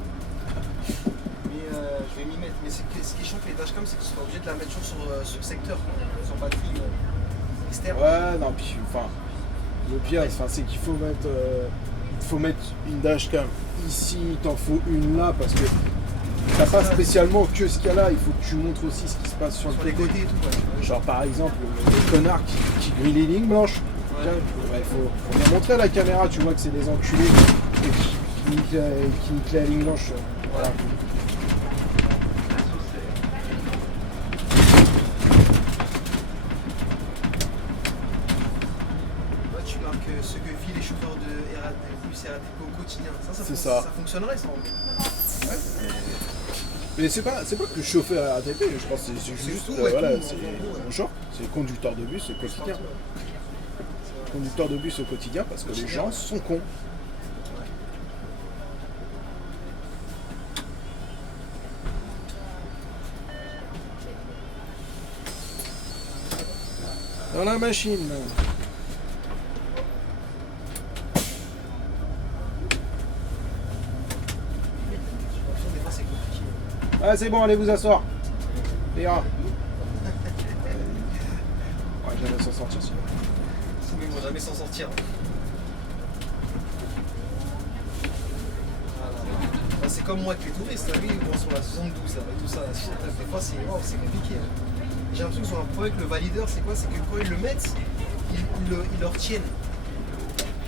Mais je vais m'y mettre. Mais ce qui est chiant avec les dashcams, c'est que tu seras obligé de la mettre toujours sur secteur, sur batterie externe. Ouais, non, puis enfin, le pire, c'est qu'il faut mettre une dashcam ici, il t'en faut une là, parce que t'as pas spécialement que ce qu'il y a là, il faut que tu montres aussi ce qui se passe sur Sur le les côté. côtés et tout. Ouais. Genre par exemple, le connard qui grille les lignes blanches. Ouais. Tiens, il faut bien montrer à la caméra, tu vois que c'est des enculés et qui niquent la ligne blanche. Voilà. Là, tu marques ce que vivent les chauffeurs de bus RATP au quotidien. C'est ça. Ça fonctionnerait, ça. Ouais, mais c'est pas que chauffeur à RATP, je pense que c'est juste tout, ouais, voilà, tout, c'est ouais. mon genre, c'est conducteur de bus au quotidien. Conducteur de bus au quotidien parce que les gens sont cons. Dans la machine. Des fois, c'est compliqué. Ah c'est bon, allez vous asseoir. Léa. Ouais, j'allais s'en sortir sinon. Mais ils vont jamais s'en sortir. Voilà. c'est comme moi avec les touristes, hein, oui, ils vont sur la 72 là, et tout ça, la suite, des fois c'est compliqué. Hein. J'ai l'impression qu'ils ont un problème avec le valideur, c'est quoi? C'est que quand ils le mettent, ils le retiennent.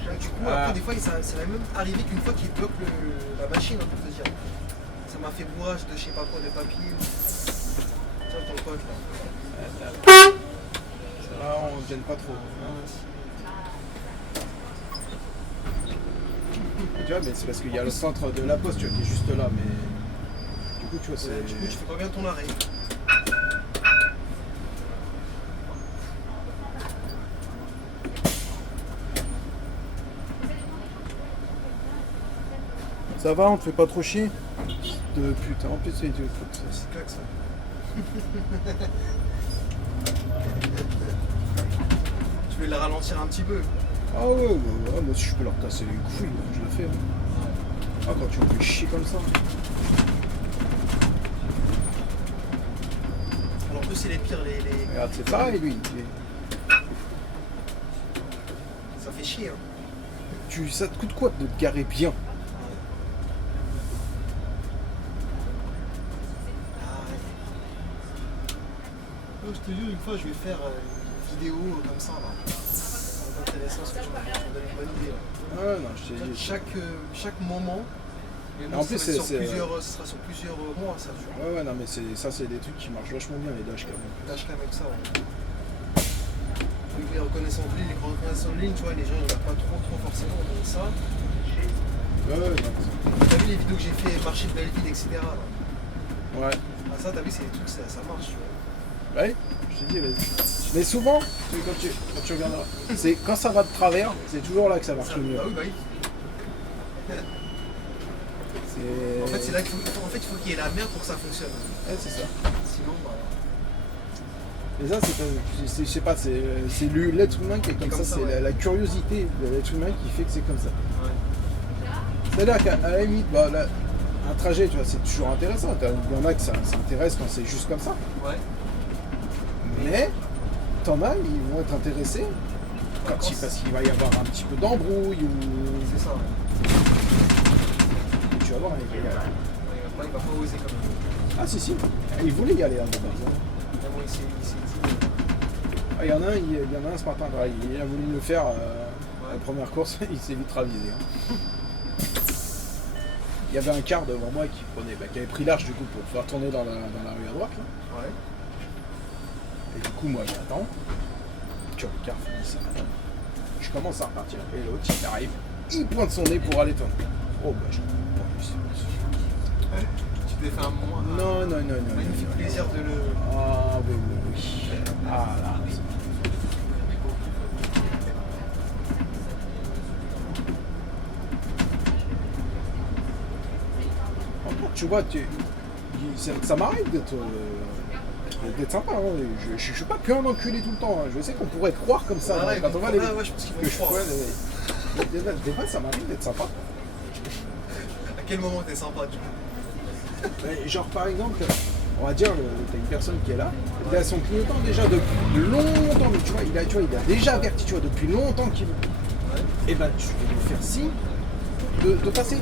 Donc du coup, après, des fois, ça va même arriver qu'une fois qu'ils bloquent la machine, hein, pour te dire. Ça m'a fait bourrage de je sais pas quoi, de papier. Tiens, ton pote là. Ça va, on ne gêne pas trop. Tu vois, mais c'est parce qu'il y a le centre de la poste, tu vois, qui est juste là, mais du coup, tu vois, c'est... Du coup, tu fais pas bien ton arrêt. Ça va, on te fait pas trop chier? De putain, en plus c'est idiot. C'est claque ça. Tu veux le ralentir un petit peu? Ah ouais, moi si je peux leur casser les couilles, je le fais. Hein. Ah, quand tu me fais chier comme ça. Alors eux c'est les pires, les... Regarde, c'est pareil lui. Ça fait chier hein. Ça te coûte quoi de te garer bien? Je te jure, une fois, je vais faire une vidéo comme ça, là. Ça va être intéressant, parce que je me donne une bonne idée, là. Ouais, non, je t'ai dit. Chaque moment, mais En plus, ça sera sur plusieurs mois, ça, tu vois. Ouais, non, mais ça, c'est des trucs qui marchent vachement bien, les dashcams. Dashcam avec ça, ouais. Avec les reconnaissances de ligne, tu vois, les gens, ils regardent pas trop forcément, mais ça... Ouais, non. T'as vu les vidéos que j'ai fait, marché de Belleville, etc. là. Ouais. Ah, ça, t'as vu, c'est des trucs, ça marche, tu vois. Ouais, je te dis, vas-y. Mais souvent, quand tu regarderas, c'est quand ça va de travers, c'est toujours là que ça marche le mieux. Ah oui, bah oui. En fait, c'est là qu'il faut, il faut qu'il y ait la mer pour que ça fonctionne. Ouais, c'est ça. Sinon, bah... Et ça, je sais pas, c'est l'être humain qui est comme ça, c'est ouais. la curiosité de l'être humain qui fait que c'est comme ça. Ouais. C'est-à-dire qu'à la limite, bah, là, un trajet, tu vois, c'est toujours intéressant. Il y en a que ça intéresse quand c'est juste comme ça. Ouais. Mais t'en as, ils vont être intéressés parce qu'il va y avoir un petit peu d'embrouille ou... C'est ça, ouais. Tu vas voir, il va y aller. Il va pas oser comme ça. Ah si, il voulait y aller à la base. Vraiment, il s'est dit... Ah, il y en a un ce matin, il a voulu me le faire la première course, il s'est vite ravisé. Hein. Il y avait un quart devant moi qui avait pris large du coup pour pouvoir tourner dans la rue à droite. Là. Ouais. Et du coup, moi j'attends. Tu vois, le quart finit ça. Je commence à repartir. Et l'autre, il arrive, il pointe son nez pour aller tourner. Oh bah je... Tu t'es fait un moment... Non. Magnifique plaisir de le... Ah oui. Ah là. Tu vois, ça m'arrive d'être sympa. Hein. Je suis pas qu'un enculé tout le temps. Hein. Je sais qu'on pourrait croire comme ça. Ah ouais, quand on va les... je pense qu'ils vont croire. Des fois, ça m'arrive d'être sympa. À quel moment t'es sympa, du coup? Genre, par exemple, on va dire, t'as une personne qui est là. Il a son clignotant déjà depuis longtemps. Mais tu vois, il a déjà averti, tu vois, depuis longtemps qu'il veut. Ouais. Et ben, tu vais lui faire signe de passer.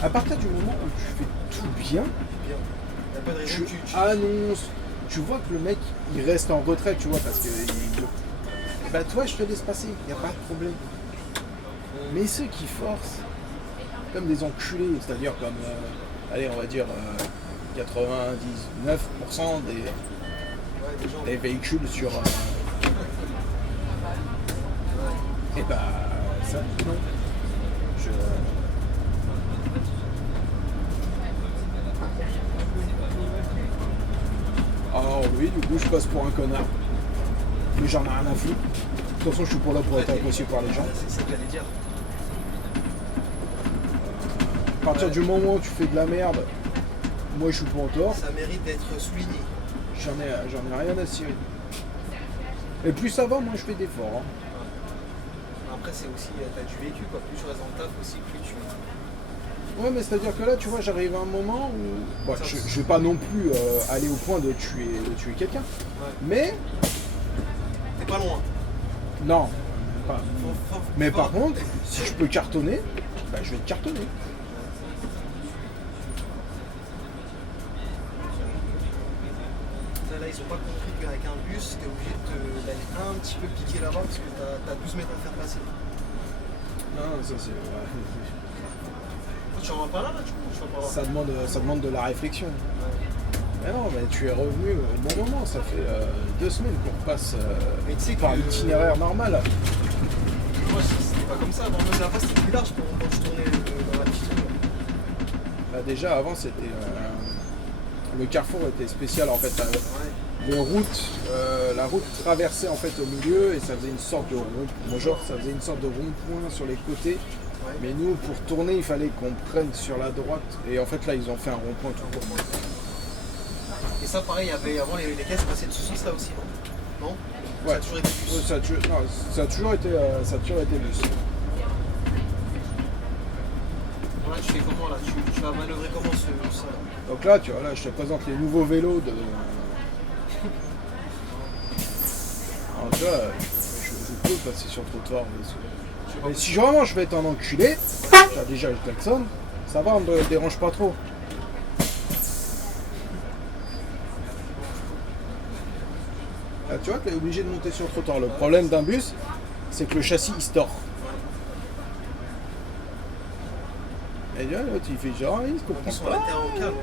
À partir du moment où tu fais tout bien, T'as pas de raison tu annonces, tu vois que le mec il reste en retraite, tu vois, parce que bah toi je te laisse passer, il n'y a pas de problème. Mais ceux qui forcent, comme des enculés, c'est-à-dire comme, allez on va dire 99% des véhicules sur... et bah ça, non. Alors oui, du coup je passe pour un connard. Mais j'en ai rien à foutre. De toute façon je suis pour là pour être apprécié par les gens. C'est ça que j'allais dire. À partir du moment où tu fais de la merde, moi je suis pas en tort. Ça mérite d'être souligné. J'en ai rien à cirer. Et plus ça va, moins je fais d'efforts. Hein. Après c'est aussi, t'as du vécu quoi. Plus tu restes dans le taf aussi, plus tu... Ouais mais c'est à dire que là tu vois j'arrive à un moment où... Bon, je vais pas non plus aller au point de tuer quelqu'un. Ouais. Mais... T'es pas loin. Non, pas. Mais par contre, si je peux cartonner, bah, je vais te cartonner. ils ont pas compris qu'avec un bus, t'es obligé d'aller un petit peu piquer là-bas parce que t'as 12 mètres à faire passer. Non, ça c'est. Tu en vas pas là, du coup, ou tu vas pas là? Ça demande de la réflexion. Mais non, mais tu es revenu au bon moment, ça fait 2 semaines qu'on repasse Mais tu sais par que- l'itinéraire normal. Moi, c'était pas comme ça. Avant, même là-bas, c'était plus large quand je tournais dans la petite rue. Bah, déjà avant c'était. Le carrefour était spécial en fait. Ouais. La route traversait en fait au milieu et ça faisait une sorte de ça faisait une sorte de rond-point sur les côtés. Ouais. Mais nous pour tourner il fallait qu'on prenne sur la droite et en fait là ils ont fait un rond-point tout court. Et ça, pareil, il y avait avant les caisses passaient de ce sens-là aussi, non? Non? Ça a toujours été plus. Ça a toujours été bus. Là, tu fais comment là? Tu vas manœuvrer comment ça là? Donc là tu vois là je te présente les nouveaux vélos de. Alors tu vois, je peux passer sur le trottoir. Mais si vraiment je vais être un enculé, tu as déjà le klaxon, ça va, on ne me dérange pas trop. Là, tu vois, tu es obligé de monter sur le trottoir. Le problème d'un bus, c'est que le châssis il se tord. Et là, l'autre il fait genre, il se comprend Ils sont pas. à au calme.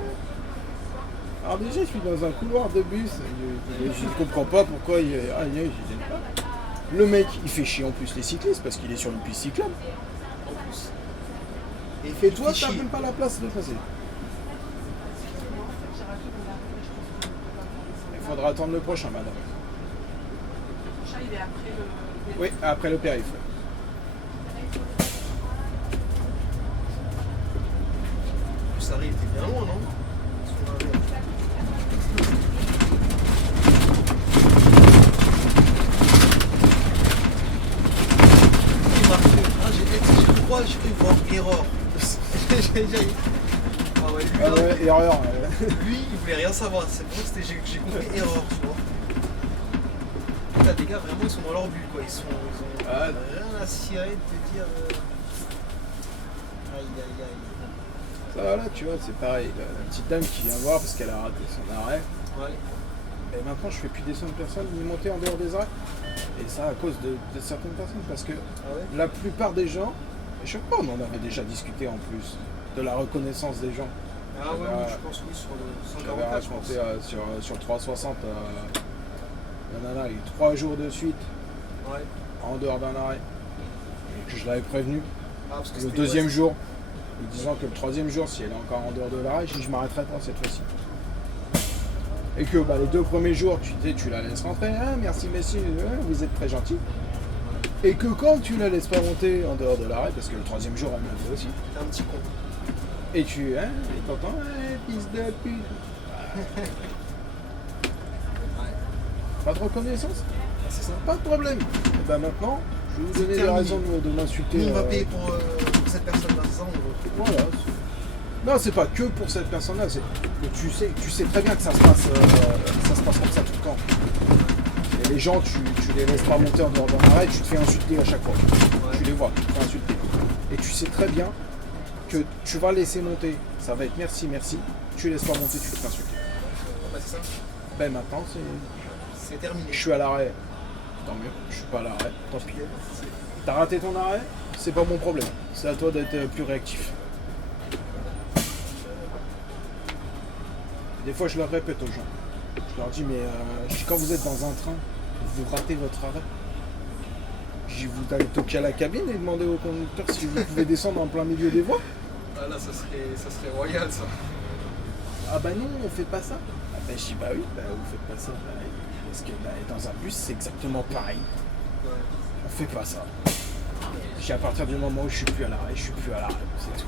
Alors déjà, je suis dans un couloir de bus, je ne comprends pas pourquoi il est... Ah, il gêne pas. Le mec, il fait chier en plus les cyclistes parce qu'il est sur une piste cyclable. En plus. Et toi, t'as même pas la place de passer. Il faudra attendre le prochain, madame. Le chat, il est après le. Oui, après le périph'. Ça arrive, t'es bien loin, non? Parce qu'on avait- Il m'a fait. Ah, j'ai cru voir erreur. Ah ouais, lui, Ah là, ouais, erreur. lui, il voulait rien savoir. C'est pour ça que j'ai compris erreur, tu vois. Là, des gars, vraiment, ils sont dans leur bulle, quoi. Ils ont Ah. rien à cirer de te dire. Aïe, aïe, aïe. Ça va là, tu vois, c'est pareil. La petite dame qui vient voir parce qu'elle a raté son arrêt. Ouais. Et maintenant, je fais plus descendre personne ni monter en dehors des arrêts. Et ça à cause de certaines personnes parce que Ah ouais? la plupart des gens, et je sais pas, on en avait déjà discuté en plus, de la reconnaissance des gens. Ah ouais, oui, je pense, oui, sur le J'avais 144, je pense. raconté sur 360, la nana a eu 3 jours de suite Ouais. en dehors d'un arrêt. Et que je l'avais prévenu Ah, parce que le c'était- deuxième ouais, jour, lui disant que le troisième jour, si elle est encore en dehors de l'arrêt, je m'arrêterai pas cette fois-ci. Et que bah, les 2 premiers jours, tu la laisses rentrer, ah, merci messieurs, vous êtes très gentils. Et que quand tu la laisses pas monter en dehors de l'arrêt, parce que le troisième jour, elle me le fait aussi, T'es un petit con. et tu et t'entends, fils de pute. Pas de reconnaissance? Ah, c'est ça. Pas de problème. Et ben maintenant, je vais vous donner des terminé. raisons de m'insulter. Nous, on va payer pour cette personne-là, c'est ça, on veut. Voilà. Non, c'est pas que pour cette personne-là, c'est que tu sais très bien que ça se passe comme ça tout le temps. Et les gens, tu les laisses pas monter en dehors d'un arrêt, tu te fais insulter à chaque fois. Ouais. Tu les vois, tu te fais insulter. Et tu sais très bien que tu vas laisser monter, ça va être merci, merci. Tu laisses pas monter, tu te fais insulter. Bah, c'est ça. Ben maintenant, C'est terminé. je suis à l'arrêt. Tant mieux, je suis pas à l'arrêt, tant pis. T'as raté ton arrêt, c'est pas mon problème. C'est à toi d'être plus réactif. Des fois, je le répète aux gens. Je leur dis, mais quand vous êtes dans un train, vous ratez votre arrêt. Je dis, vous allez toquer à la cabine et demander au conducteur si vous pouvez descendre en plein milieu des voies. Ah là, ça serait royal, ça. Ah bah non, on fait pas ça. Ah bah je dis, bah oui, bah vous faites pas ça. Bah, parce que bah, dans un bus, c'est exactement pareil. Ouais. On fait pas ça. J'ai à partir du moment où je suis plus à l'arrêt, je suis plus à l'arrêt, c'est tout.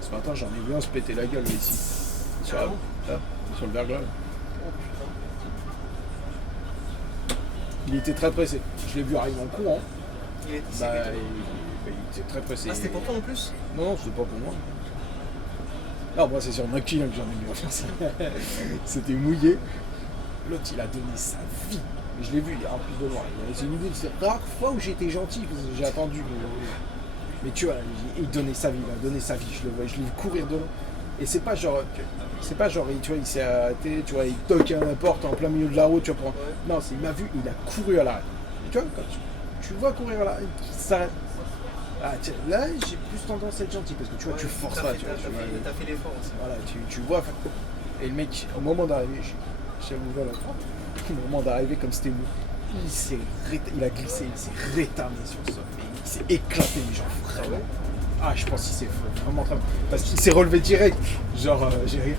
Ce matin, j'en ai vu un se péter la gueule là, ici. Sur, Ah bon là, sur le verglas. Oh putain. Il était très pressé. Je l'ai vu arriver en courant. Il Bah, il était très pressé. Ah, c'était pour toi en plus? Non, non, c'était pas pour moi. Non, moi c'est sur Noctil que j'en ai mis. C'était mouillé. L'autre, il a donné sa vie. Mais je l'ai vu, il est rempli de noir. C'est une rare fois où j'ai été gentil, parce que j'ai attendu. Mais tu vois, il donnait sa vie, il a donné sa vie. Je l'ai vu courir de loin. Et c'est pas genre, tu vois, il s'est arrêté, tu vois, il toque à la porte en plein milieu de la route, tu vois, non, il m'a vu, il a couru à l'arrêt. Tu vois, quand tu le vois courir à l'arrêt, il s'arrête. Ah, tiens, là, j'ai plus tendance à être gentil, parce que tu vois, tu forces pas, tu vois. T'as fait l'effort aussi. Voilà, tu vois, et le mec, au moment d'arriver, j'ai ouvert la porte, au moment d'arriver, comme c'était mou, il a glissé, il s'est rétamé sur le sol, mais il s'est éclaté, mais genre vraiment. Ah, je pense qu'il s'est vraiment très... Parce qu'il s'est relevé direct. Genre, j'ai rien.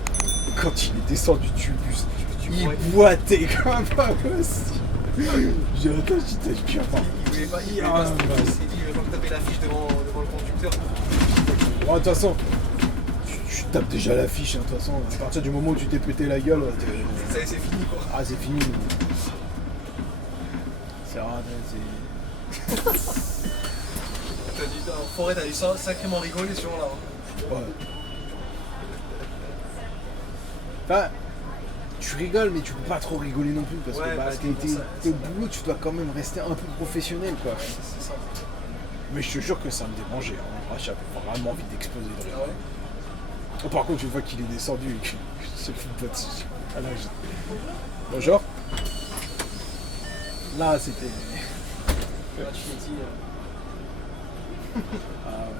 Quand il est descendu du bus, il boitait comme pas possible. J'ai dit, attends, je t'ai pas. Il voulait pas, il s'est dit, il va pas taper l'affiche devant le conducteur. Bon, de toute façon, tu tapes déjà l'affiche, hein, de toute façon. À partir du moment où tu t'es pété la gueule, Ça y est, c'est fini, quoi. Ah, c'est fini. C'est rare, c'est... En forêt, t'as dû sacrément rigoler ce jour-là. Ouais. Enfin, tu rigoles, mais tu peux pas trop rigoler non plus parce que parce t'es au boulot, tu dois quand même rester un peu professionnel, quoi. C'est ça. Mais je te jure que ça me dérangeait. Hein. Ah, j'avais vraiment envie d'exploser de rire. Ah ouais. Oh, par contre, je vois qu'il est descendu et qu'il se fout pas dessus. Ah, là, bonjour. Là, c'était... Là, tu t'es dit... Ah, ouais.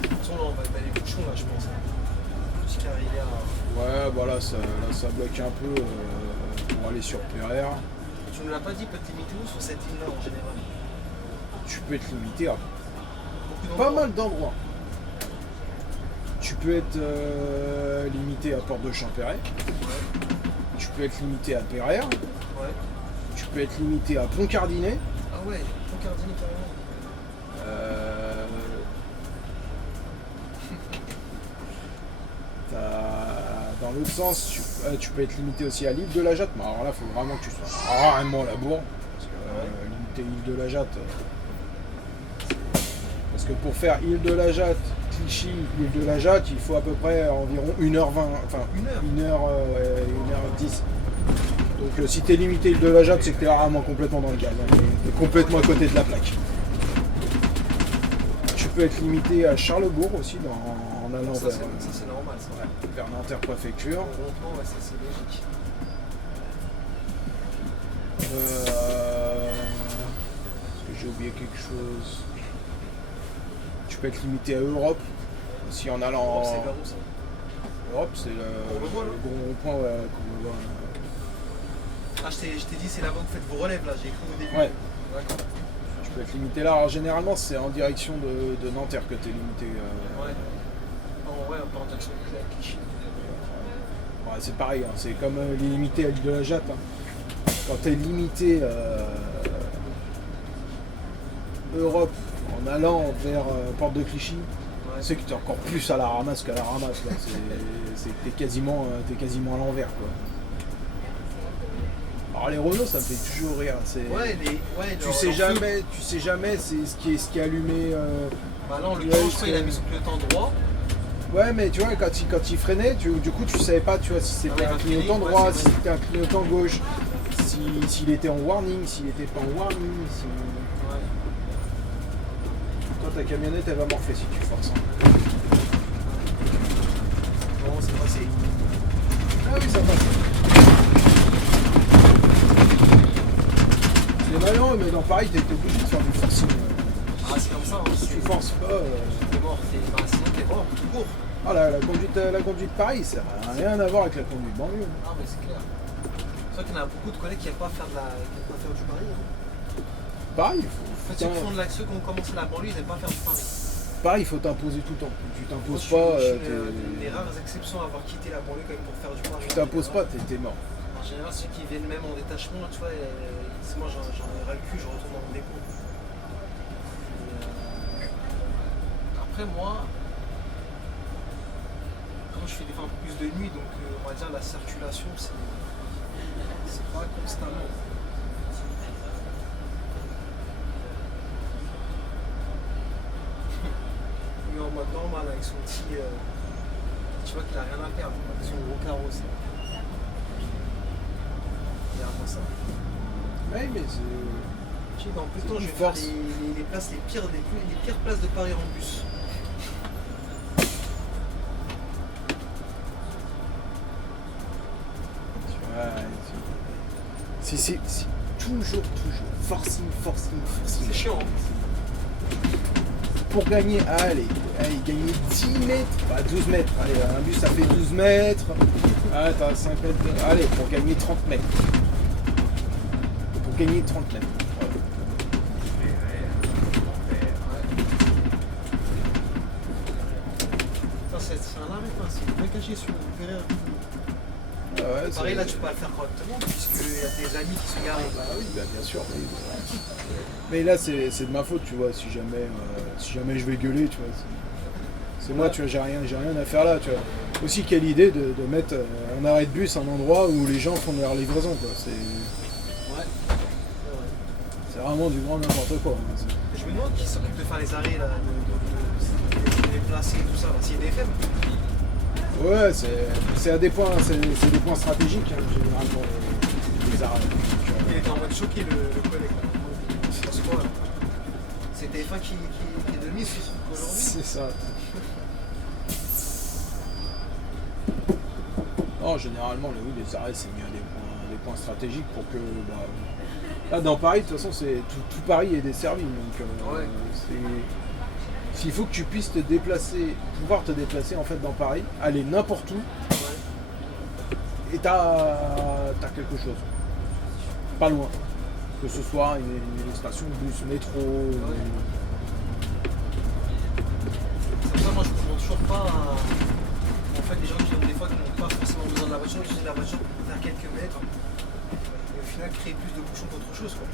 De toute façon, là, on va être les bouchons, là, je pense. Jusqu'à arriver à... Ouais, bah là, ça bloque un peu pour aller sur PRR. Tu ne l'as pas dit, peut te limiter où sur cette île-là, en général? Tu peux être limité à Beaucoup pas d'endroits. mal d'endroits. Tu peux être limité à Porte de Champéret. Ouais. Tu peux être limité à PRR. Ouais. Tu peux être limité à Pont-Cardinet. Ah ouais, Pont-Cardinet, carrément. Dans l'autre sens, tu peux être limité aussi à l'île de la Jatte. Mais alors là, il faut vraiment que tu sois vraiment à la bourre. Parce que limité île de la Jatte. Parce que pour faire île de la Jatte, Clichy, île de la Jatte, il faut à peu près environ 1h20. Enfin, 1h10. Donc si t'es limité île de la Jatte, c'est que t'es rarement complètement dans le gaz. Hein, t'es complètement à côté de la plaque. Tu peux être limité à Charlesbourg aussi en allant Ça, vers, c'est normal, ça. vers Nanterre préfecture. Rond-point, ouais, ça, c'est logique. Est-ce que j'ai oublié quelque chose? Tu peux être limité à Europe aussi en allant. C'est vers où, ça? Europe, c'est On le voit, là. le gros rond-point qu'on le voit. Ah, je t'ai dit, c'est là-bas que vous faites vos relèves, là, j'ai cru au début. Ouais. D'accord. Tu peux être limité là. Alors généralement, c'est en direction de Nanterre que tu es limité. Ouais. Non, ouais, on part en direction de Clichy. Ouais, c'est pareil, hein, c'est comme les limités à l'île de la Jatte. Hein. Quand tu es limité Europe en allant vers Porte de Clichy, Ouais. c'est que tu es encore plus à la ramasse qu'à la ramasse. Là. C'est que tu es quasiment à l'envers. Quoi. Alors les Renault, ça me fait toujours rire. Ouais, Tu sais jamais c'est ce qui est allumé. Bah là, en Ouais, l'occurrence, je crois qu'il a mis son clignotant droit. Ouais, mais tu vois, quand il freinait, du coup, tu savais pas, tu vois, si c'était Ah ouais, un clignotant ouais, droit, c'est si c'était un clignotant gauche, s'il était en warning, s'il était pas en warning. Ouais. Toi, ta camionnette, elle va morfler si tu forces. Hein. Non, c'est passé. Ah oui, ça passe. C'est malin, mais dans Paris, t'es obligé de faire du forcing. Ah, c'est comme ça, hein. Si tu forces pas. T'es mort, sinon t'es mort, tout court. Ah, la conduite Paris, ça n'a rien à voir avec la conduite banlieue. Ah, mais c'est clair. C'est vrai qu'il y en a beaucoup de collègues qui n'aiment pas faire du pari. Hein. Paris, En fait, ceux qui font de ceux qui ont commencé la banlieue, ils n'aiment pas faire du pari. Paris, il faut t'imposer tout le temps. Tu t'imposes Moi, pas. je suis des rares exceptions à avoir quitté la banlieue quand même pour faire du pari. Tu t'imposes pas, t'es mort. En général, ceux qui viennent même en détachement, tu vois, moi j'en ai ras le cul, je retourne dans mon dépôt. Après, moi, comme je fais des fois un peu plus de nuit, donc on va dire la circulation, c'est pas constamment. Lui en mode normal avec son petit. Tu vois qu'il a rien à perdre, avec son gros carrosse. Il y a un peu ça. Ouais, mais Je dis, dans peu de temps, je vais Force. faire les places les pires places de Paris en bus. C'est toujours, forcing. C'est chiant. Pour gagner, allez, gagner 10 mètres, bah 12 mètres, allez, un bus ça fait 12 mètres, ah, t'as 5 mètres, allez, pour gagner 30 mètres. Pour gagner 30 mètres. C'est un arrêt, quoi. C'est bien caché sur le Ferrer. Ouais, Pareil, là, tu peux pas le faire correctement, puisqu'il y a tes amis qui se garent. Bah oui, bah, bien sûr. Oui. Mais là, c'est de ma faute, tu vois, si jamais je vais gueuler, tu vois. C'est moi, tu vois, j'ai rien à faire là, tu vois. Aussi, quelle idée de mettre un arrêt de bus, un endroit où les gens font leur livraison, quoi. C'est vraiment du grand n'importe quoi. Je me demande qui s'occupe de faire les arrêts, là, de les placer, tout ça, là. C'est IDFM. Ouais, c'est des points stratégiques, hein, généralement, les arrêts. Il était en mode choqué, le collègue. Parce que, voilà. C'est TF1 qui est de mise aujourd'hui. C'est ça. Non, généralement, les arrêts, c'est mis à des points stratégiques pour que... là, dans Paris, de toute façon, tout Paris est desservi. Donc, Ouais. s'il faut que tu puisses pouvoir te déplacer en fait dans Paris, aller n'importe où, et t'as quelque chose. Pas loin. Que ce soit une station de bus, métro. C'est pour ça, moi, je comprends toujours pas. En fait, les gens qui ont des fois qui n'ont pas forcément besoin de la voiture, ils utilisent la voiture pour faire quelques mètres. Et au final, créer plus de bouchons qu'autre chose, quoi.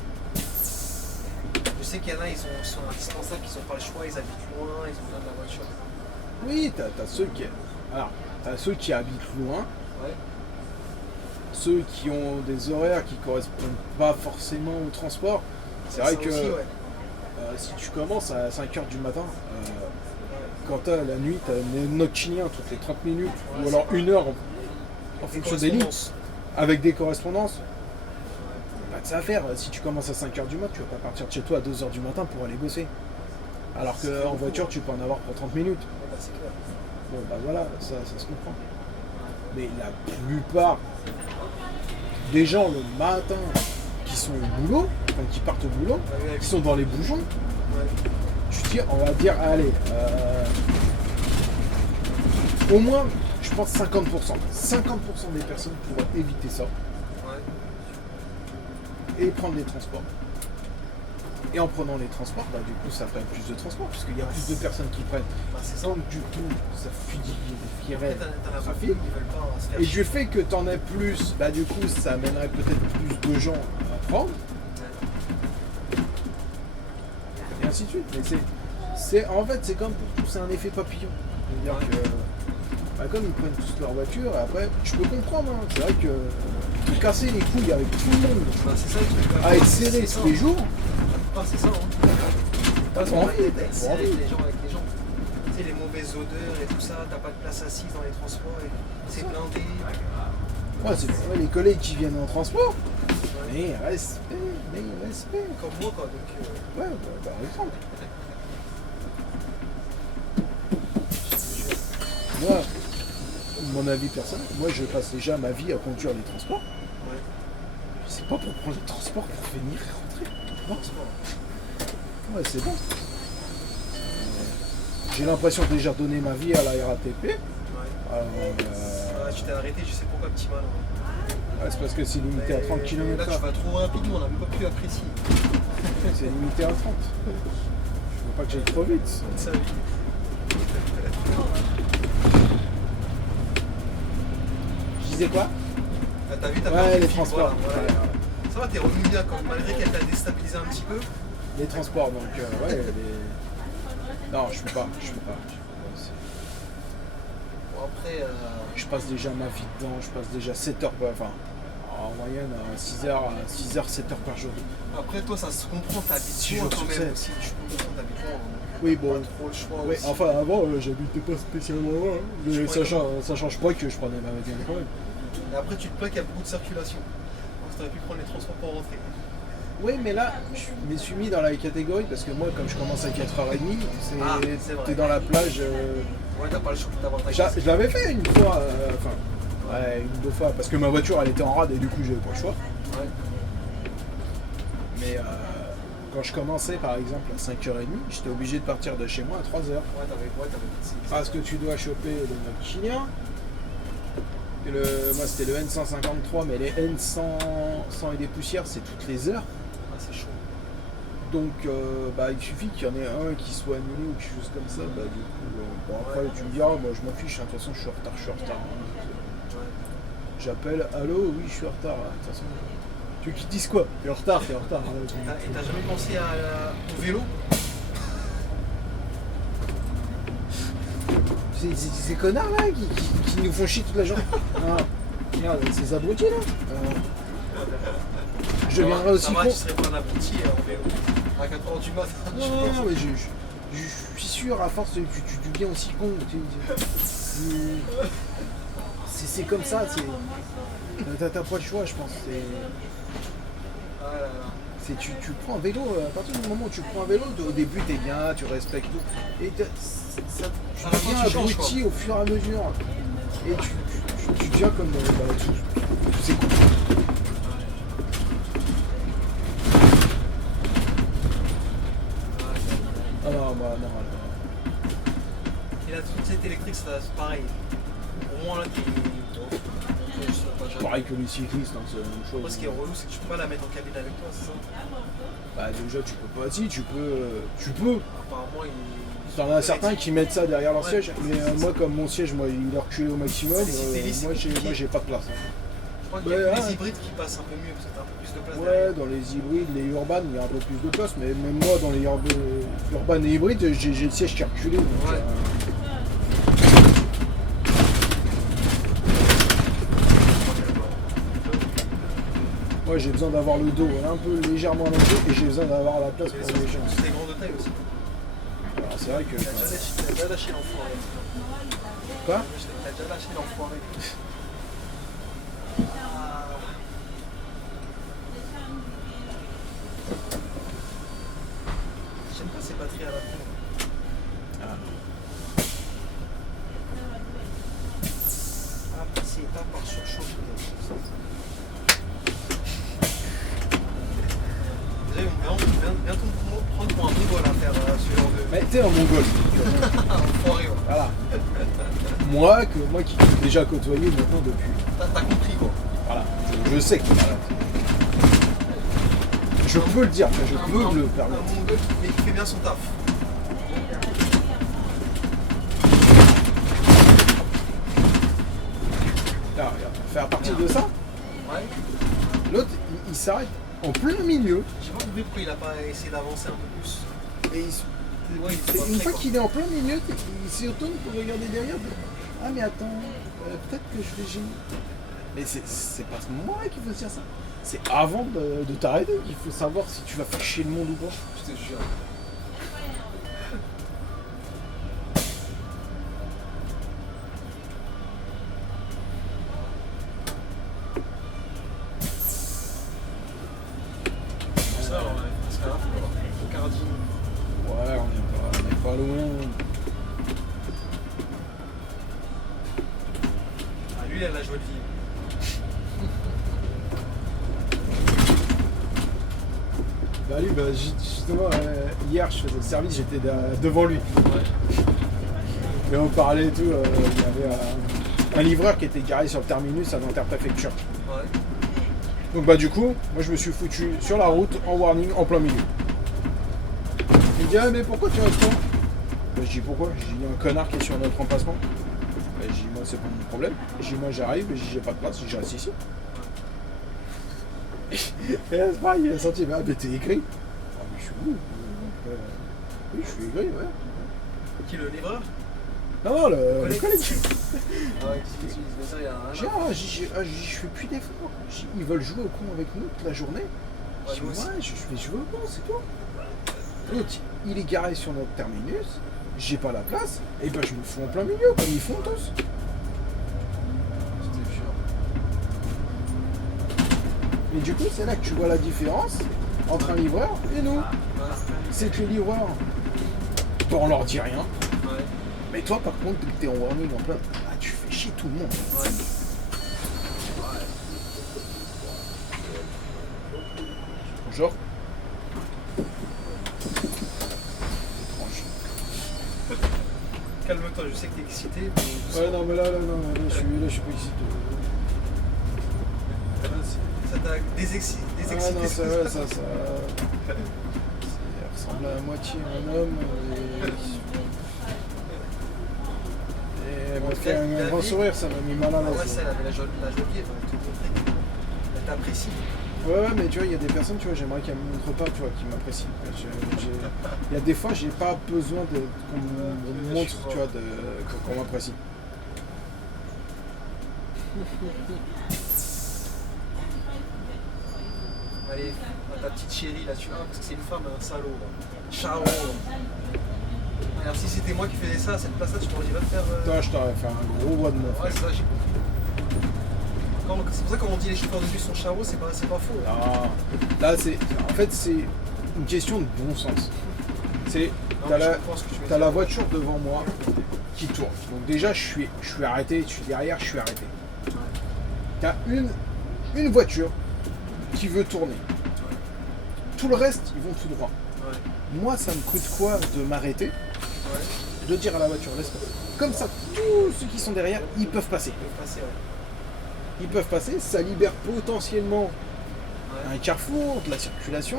Je sais qu'il y en a, ils sont indispensables, ils n'ont pas le choix, ils habitent loin, ils ont besoin de la voiture. Oui, t'as ceux qui habitent loin, Ouais. ceux qui ont des horaires qui correspondent pas forcément au transport. C'est vrai Ça que aussi, ouais. si tu commences à 5h du matin, quand t'as la nuit, t'as un noctilien toutes les 30 minutes, ou alors 1 heure en fonction des lignes, avec des correspondances. Pas de ça à faire. Si tu commences à 5h du mat, tu vas pas partir de chez toi à 2h du matin pour aller bosser. Alors qu'en voiture, tu peux en avoir pour 30 minutes. Ouais, bah, c'est clair. Bon, bah voilà, ça se comprend. Mais la plupart des gens le matin qui sont au boulot, enfin, qui partent au boulot, Ouais, qui sont dans les bouchons, ouais. tu dis, on va dire, allez, au moins, je pense 50%. 50% des personnes pourraient éviter ça Ouais. et prendre les transports. Et en prenant les transports, bah, du coup, ça ferait plus de transports, puisqu'il y a plus de personnes qui prennent. Bah, c'est ça. Donc, du coup, ça fluidifierait Après, t'as la le trafic, trafic. ils veulent pas se faire Et chier. du fait que t'en aies plus, bah, du coup, ça amènerait peut-être plus de gens à prendre. Et ainsi de suite. Mais en fait, c'est comme pour tout, c'est un effet papillon. C'est-à-dire que, bah, comme ils prennent tous leur voiture, et après, je peux comprendre, hein, c'est vrai que te casser les couilles avec tout le monde, Bah, c'est ça le truc. à être serré C'est tous les ça. jours, Ah, c'est ça, hein. t'as pas On envie, va être t'as serré envie. avec les gens. Tu sais, les mauvaises odeurs et tout ça, t'as pas de place assise dans les transports, et c'est blindé. Ouais, c'est les collègues qui viennent en transport, mais respect. Comme moi, quoi. Donc, Ouais, bah, par exemple. Moi, mon avis personnel, moi je passe déjà ma vie à conduire les transports. ouais. C'est pas pour prendre les transports pour venir et rentrer. Non, c'est pas. Ouais, c'est bon. J'ai l'impression de déjà donner ma vie à la RATP. Ouais. Alors, Tu t'es arrêté, je sais pourquoi, petit mal. ouais, c'est parce que c'est limité à 30 Là, km/h. tu vas trop rapidement, on n'a même pas pu apprécier. C'est limité à 30. Je veux pas que j'aille trop vite. Ça, oui. Je disais quoi? Ah, t'as vu, t'as Ouais, perdu les le fil, transports. voilà, Ouais, Ça va, t'es revenu bien quand malgré qu'elle t'a déstabilisé un petit peu. Les transports, donc ouais. Non, je peux pas. Bon, après, Je passe déjà ma vie dedans, je passe déjà 7 heures, enfin, en moyenne 6 heures, 7 heures par jour. après, toi, ça se comprend, t'habites 6 loin jours quand sur même 7. aussi. Je peux comprendre, t'habites loin. Oui, bon. Pas trop le choix Ouais, aussi. enfin, avant, j'habitais pas spécialement loin, hein. Mais Je ça change pas que je prenais ma voiture quand même. Et après, tu te plains qu'il y a beaucoup de circulation. Donc, t'aurais pu prendre les transports pour rentrer. Oui, mais là, je me suis mis dans la catégorie parce que moi, comme je commence à 4h30, c'est vrai. t'es dans la plage. Ouais, t'as pas le choix d'avoir ta Je l'avais fait une fois, ouais, une ou deux fois, parce que ma voiture elle était en rade et du coup j'avais pas le choix. Ouais. Mais quand je commençais par exemple à 5h30, j'étais obligé de partir de chez moi à 3h. Ouais, t'avais Parce que tu dois choper le Machinia. Moi c'était le N153, mais les N100 et des poussières c'est toutes les heures. Ah, c'est chaud. Donc il suffit qu'il y en ait un qui soit annulé ou quelque chose comme ça. Bah, du coup, bon, après tu me diras, moi je m'en fiche, hein, de toute façon je suis en retard. Ouais. J'appelle, allô, oui je suis en retard. De toute façon, tu veux qu'ils te disent quoi? T'es en retard. Et t'as jamais pensé au vélo? Ces connards là qui nous font chier toute la journée. Ah, regarde, ces abrutis là. Je viendrai aussi ça va, con. tu serais pas un abruti en vélo. À 4h du matin. Non, mais je suis sûr, à force, tu deviens aussi con. C'est comme ça. T'as pas le choix, je pense. Ah là là. Tu prends un vélo, à partir du moment où tu prends un vélo, au début t'es bien, tu respectes tout. Et tu deviens abruti au fur et à mesure. Et tu deviens comme tous ces cons. Ah non, bah non. Et la trottinette électrique, c'est pareil. Au moins là, Pareil que les cyclistes, hein, c'est la même chose. Moi, ce qui est relou, c'est que tu peux pas la mettre en cabine avec toi, c'est ça? Bah déjà tu peux pas, si tu peux. Apparemment, il... T'en as certains qui mettent ça derrière leur Ouais, siège, mais moi comme mon siège, moi il est reculé au maximum, C'est moi compliqué. j'ai pas de place. Je crois qu'il y a que les hybrides qui passent un peu mieux, parce que t'as un peu plus de place Ouais, derrière. dans les hybrides, les urbanes, il y a un peu plus de place, mais même moi dans les urbanes et hybrides, j'ai le siège qui est reculé. Donc, Ouais. moi j'ai besoin d'avoir le dos un peu légèrement allongé et j'ai besoin d'avoir la place pour les gens. C'est grand de taille aussi. Alors c'est vrai que... T'as déjà lâché l'enfoiré. Quoi? T'as déjà lâché l'enfoiré. J'aime pas ces batteries à la con. Passer étape par surchauffe. Déjà, bientôt me prendre pour un mongol à faire ce genre de... Mais t'es un mongol. Enfoiré, ouais. Voilà. Moi qui t'ai déjà côtoyé maintenant depuis. T'as compris, quoi. Voilà. Je sais que t'es malade. Je peux le dire, je peux me le permettre. Un mongol qui fait bien son taf. Là, regarde. À partir de ça, Ouais. l'autre il s'arrête en plein milieu. J'ai pas compris pourquoi il a pas essayé d'avancer un peu plus. Et Ouais, il était pas une prêt, fois quoi. qu'il est en plein milieu, il se retourne pour regarder derrière. Ah mais attends, peut-être que je vais gêner. Mais c'est pas à ce moment-là qu'il faut se dire ça. C'est avant de t'arrêter qu'il faut savoir si tu vas faire chier le monde ou pas. Je te jure. Ça, alors, parce qu'à la fin, au Caradine. Ouais, on est pas loin. Ah, lui, il a la joie de vivre. Bah lui, justement, hier je faisais le service, j'étais devant lui. Ouais. Et on parlait et tout, il y avait un livreur qui était garé sur le terminus à l'interpréfecture. Ouais. Donc bah du coup, moi je me suis foutu sur la route, en warning, en plein milieu. Il me dit, ah mais pourquoi tu restes là? Bah, je dis pourquoi? Je dis, il y a un connard qui est sur notre emplacement. Bah, je dis, moi c'est pas mon problème. Je dis, moi j'arrive, je dis, j'ai pas de place, je reste ici. Et là c'est pareil, il a senti, ah mais t'es aigri. Ah mais je suis où? Oui, je suis aigri, ouais. Qui, le livreur? Non, le collègue. Ah ouais, qu'est-ce que tu dis? Mais ça, il y a un... Je fais plus d'efforts. Ils veulent jouer au con avec nous toute la journée. Ouais, Je nous dis, aussi. ouais, je fais jouer au con, c'est tout. L'autre, il est garé sur notre terminus, j'ai pas la place, et ben je me fous en plein milieu, comme ils font tous. Je te jure. Mais du coup, c'est là que tu vois la différence entre un livreur et nous. Ouais. C'est que les livreurs, toi, on leur dit rien. Ouais. Mais toi, par contre, dès que t'es en warning en plein, ah, tu fais chier tout le monde. Ouais. Genre. Étrange. Calme-toi, je sais que t'es excité. Mais Ouais, non, mais là, je suis pas excité. Là, ça t'a désexcité. Ah non, ça va, ça ressemble à moitié à un homme. Et elle m'a fait un grand sourire, ça m'a mis mal à Ah ouais, l'aise. ça, elle avait la jolie, elle va te montrer qu'elle t'apprécie. Ouais, mais tu vois, il y a des personnes, tu vois, j'aimerais qu'elles me montrent pas, tu vois, qui m'apprécient. Il y a des fois, j'ai pas besoin qu'on me montre, tu vois, qu'on m'apprécie. Allez, ta petite chérie là, tu vois, parce que c'est une femme, un salaud là. Ciao. Alors si c'était moi qui faisais ça à cette place-là, tu m'aurais dit va te faire. Toi, je t'aurais fait un gros bois de meuf. Ouais, c'est ça, j'ai compris. C'est pour ça que quand on dit les chauffeurs de bus sont charros, c'est pas faux. Ah, là, en fait, c'est une question de bon sens. C'est, Non, t'as mais je la, comprends ce que tu veux t'as dire. la voiture devant moi qui tourne. Donc déjà, je suis arrêté, je suis derrière, je suis arrêté. T'as une voiture qui veut tourner. Tout le reste, ils vont tout droit. Ouais. Moi, ça me coûte quoi de m'arrêter, Ouais. de dire à la voiture, laisse passer. Comme ça, tous ceux qui sont derrière, ils peuvent passer. Ils peuvent passer, ouais. Ils peuvent passer, ça libère potentiellement Ouais. un carrefour, de la circulation,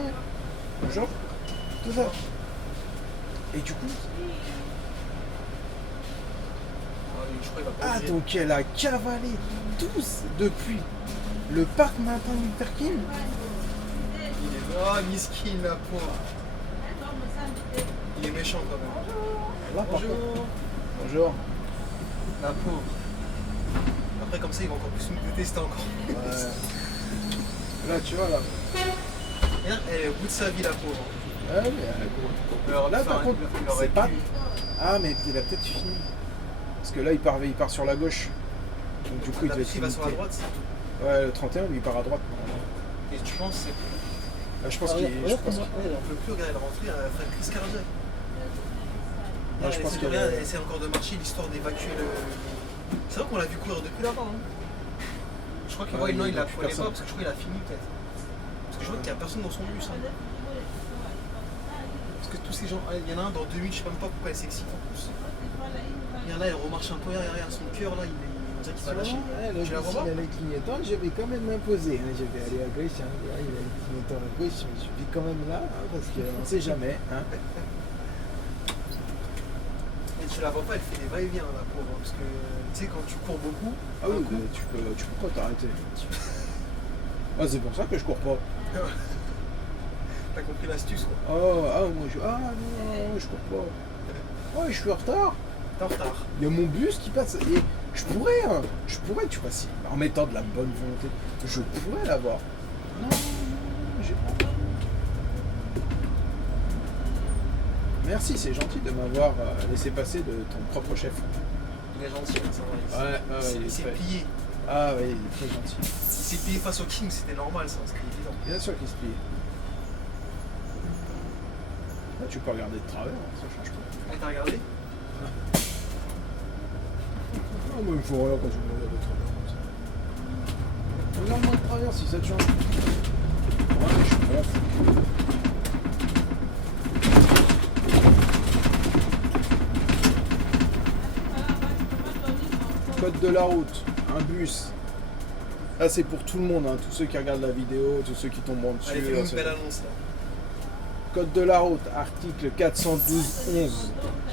genre, tout ça. Et du coup, Ah, mais je crois qu'il va pas ah, ouvrir. donc elle a cavalé tous depuis le parc Martin Luther King. Oh, miskin la pauvre. Il est méchant quand même. Là, par contre, Bonjour. bonjour. La pauvre. Après comme ça il va encore plus nous détester encore. Ouais. Là, tu vois, là. Regarde, elle est au bout de sa vie la pauvre. Ouais, mais, Alors, là, par contre, il aurait c'est pas. pu- Ah, mais il a peut-être fini. Parce que là, il part sur la gauche. Donc, du coup, il La devait petite, être il va sur la limité. droite. Ouais, le 31, lui, il part à droite. Et tu penses c'est. Là, je pense qu'il. Je pense qu'il- On peut plus regarder elle rentrer, elle a fait une crise cardiaque. Là, je pense que qu'elle- elle essaie encore de marcher, l'histoire d'évacuer le. C'est vrai qu'on l'a vu courir depuis là-bas. Hein. Je crois que Ouais, non, il la depuis prenait personne. pas parce que je crois qu'il a fini peut-être. Parce que je vois qu'il n'y a personne dans son bus. Hein. Parce que tous ces gens, il y en a un dans 2 minutes, je sais même pas pourquoi elle s'excite en plus. Il y en a, elle remarche un peu, regarde son cœur là, on dirait qu'il va lâcher. Le Tu la bus, vois pas il a les clignotants, je vais quand même m'imposer. Hein. Je vais aller à gauche, hein. Là, il a les clignotants à gauche, mais je vais quand même là, hein, parce qu'on ne sait jamais. Hein. Et tu la vois pas, elle fait des va-et-vient la pauvre. Hein, parce que tu sais, quand tu cours beaucoup, Ah oui, d'un coup, mais tu peux pas t'arrêter. Ah, c'est pour ça que je cours pas. t'as compris l'astuce quoi. Moi je cours pas. Ouais, je suis en retard. T'es en retard. Il y a mon bus qui passe. Et je pourrais, tu vois, si, en mettant de la bonne volonté, je pourrais l'avoir. Non, j'ai pas. Merci, c'est gentil de m'avoir laissé passer de ton propre chef. Il est gentil, hein, ça va. Ouais, Il s'est plié. Ah oui, il est très gentil. Il s'est plié face au King, c'était normal ça, c'était évident. Bien sûr qu'il se plie. Là, tu peux regarder de travers, hein, ça change pas. Ah, t'as regardé? Ah, moi, il me faut rien quand tu me regardes de travers comme ça. Regarde-moi de travers si ça te change. Ouais, je suis m'en fous. Code de la route, un bus. Là, c'est pour tout le monde, hein, tous ceux qui regardent la vidéo, tous ceux qui tombent dessus. Allez, fais-nous là, une c'est- belle annonce là. Code de la route, article 412.11.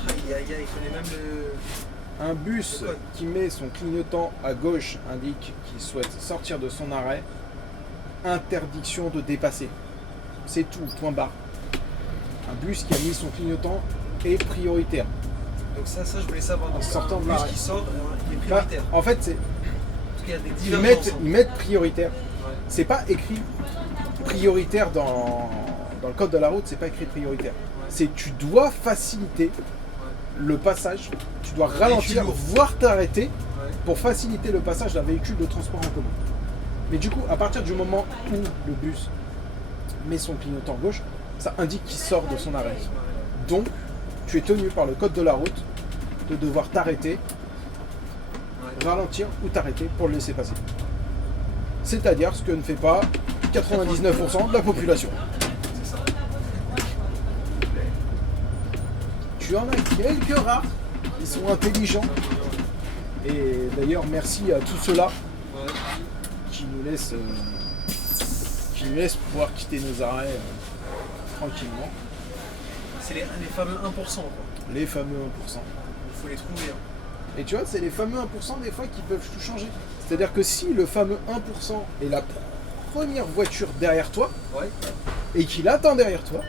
Aïe aïe aïe, il connaît même le. Un bus Le code. qui met son clignotant à gauche indique qu'il souhaite sortir de son arrêt. Interdiction de dépasser. C'est tout, point barre. Un bus qui a mis son clignotant est prioritaire. Donc ça je voulais savoir. Donc, sortant de un bus l'arrêt. qui sort, il est Bah, prioritaire. en fait, c'est, Parce qu'il y a des ils divergences. mettent, ils mettent prioritaire. Ouais. C'est pas écrit prioritaire dans le code de la route, c'est pas écrit prioritaire. C'est tu dois faciliter le passage, tu dois Un ralentir, véhicule lourd. voire t'arrêter Ouais. pour faciliter le passage d'un véhicule de transport en commun. Mais du coup, à partir du moment où le bus met son clignotant gauche, ça indique qu'il sort de son arrêt. Donc, tu es tenu par le code de la route de devoir t'arrêter, ralentir ou t'arrêter pour le laisser passer. C'est-à-dire ce que ne fait pas 99% de la population. C'est ça. Tu en as quelques rares qui sont intelligents. Et d'ailleurs, merci à tous ceux-là Ouais. qui nous laissent pouvoir quitter nos arrêts tranquillement. C'est les fameux 1%, quoi. Les fameux 1%. Il faut les trouver. Hein. Et tu vois, c'est les fameux 1% des fois qui peuvent tout changer. C'est-à-dire que si le fameux 1% est la première voiture derrière toi, Ouais. et qu'il attend derrière toi,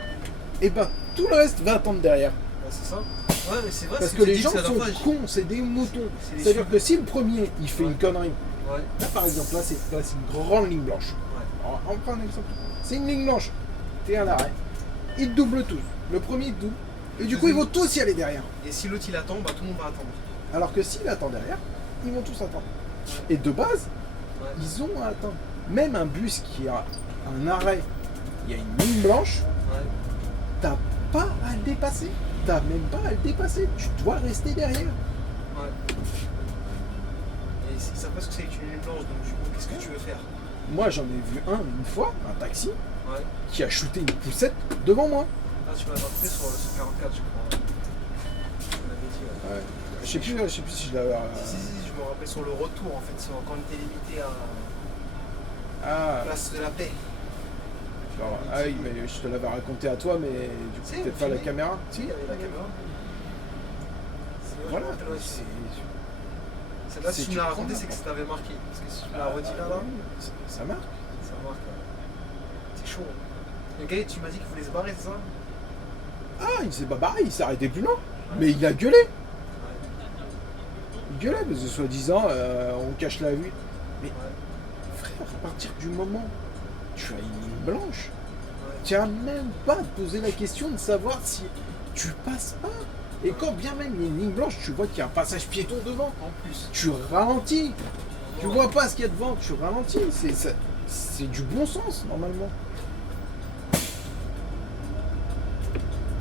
et ben tout le reste va attendre derrière. Ouais, c'est ça. Ouais, mais c'est vrai. Parce ce que tu les dis, gens c'est la sont dernière fois, cons, c'est des moutons. C'est des C'est-à-dire sous- que si le premier il fait Ouais. une connerie, Ouais. là par exemple, là c'est une grande ligne blanche. Ouais. Alors, on prend un exemple. C'est une ligne blanche. T'es à l'arrêt. Ils te doublent tous. Le premier il te double. Et du coup ils vont tous y aller derrière. Et si l'autre il attend, bah tout le monde va attendre. Alors que s'il attend derrière, ils vont tous attendre. Et de base, Ouais. ils ont à attendre. Même un bus qui a un arrêt, il y a une ligne blanche, Ouais. t'as pas à le dépasser. T'as même pas à le dépasser. Tu dois rester derrière. Ouais. Et ils savent pas ce que c'est qu'une ligne blanche, donc du coup, qu'est-ce que tu veux faire? Moi j'en ai vu une fois, un taxi, Ouais. qui a shooté une poussette devant moi. Ah, tu m'as raconté sur 44, je crois. Tu m'avais dit, ouais. Je sais plus si je l'avais. Si, je me rappelle sur le retour en fait, quand on était limité à Ah, Place de la Paix. alors, ah oui, mais je te l'avais raconté à toi, mais du coup Si, peut-être au pas la final. caméra. Si, il y avait la caméra. Voilà. C'est- C'est- Celle-là, si c'est tu me du l'as raconté, grand c'est que ça t'avait marqué. Parce que si tu me Ah, l'as redit là, ça marque. ça marque. C'est chaud. Le gars, tu m'as dit qu'il voulait se barrer, c'est ça? Ah, il s'est pas barré, il s'est arrêté plus loin. Mais il a gueulé. Il gueulait parce que soi-disant, on cache la vue. Mais frère, à partir du moment où tu as une ligne blanche, tu n'as même pas à te poser la question de savoir si tu passes pas. Et quand bien même il y a une ligne blanche, tu vois qu'il y a un passage piéton devant. En plus. Tu ralentis. Tu vois pas ce qu'il y a devant, tu ralentis. C'est du bon sens normalement.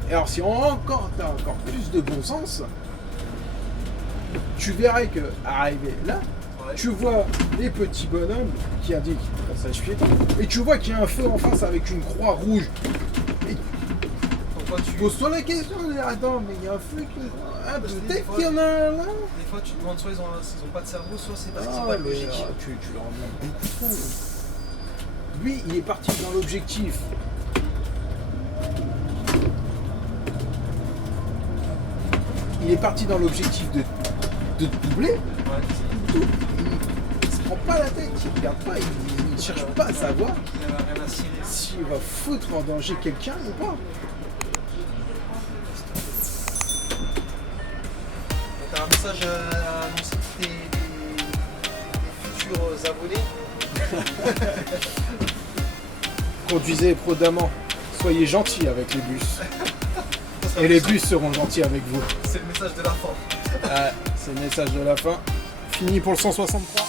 Et alors si encore t'as encore plus de bon sens, tu verrais que arrivé là, Ouais. tu vois les petits bonhommes qui indiquent passage piéton, et tu vois qu'il y a un feu en face avec une croix rouge. Et Pourquoi tu. pose-toi la question de dire attends, mais il y a un feu qui. Ah, Parce que des peut-être fois- qu'il y en a un là. Des fois, tu te demandes soit ils ont pas de cerveau, soit c'est parce qu'ils Ah, sont pas mais, logiques. tu leur demandes beaucoup trop. Lui, il est parti dans l'objectif. Il est parti dans l'objectif de te doubler. Ouais. Il se prend pas la tête, il regarde pas, il ne cherche pas à savoir Il avait rien à cirer. s'il va foutre en danger quelqu'un ou pas. T'as un message à annoncer tes futurs abonnés. Conduisez prudemment, soyez gentils avec les bus. Et les bus seront gentils avec vous. C'est le message de la fin. C'est le message de la fin. Fini pour le 163.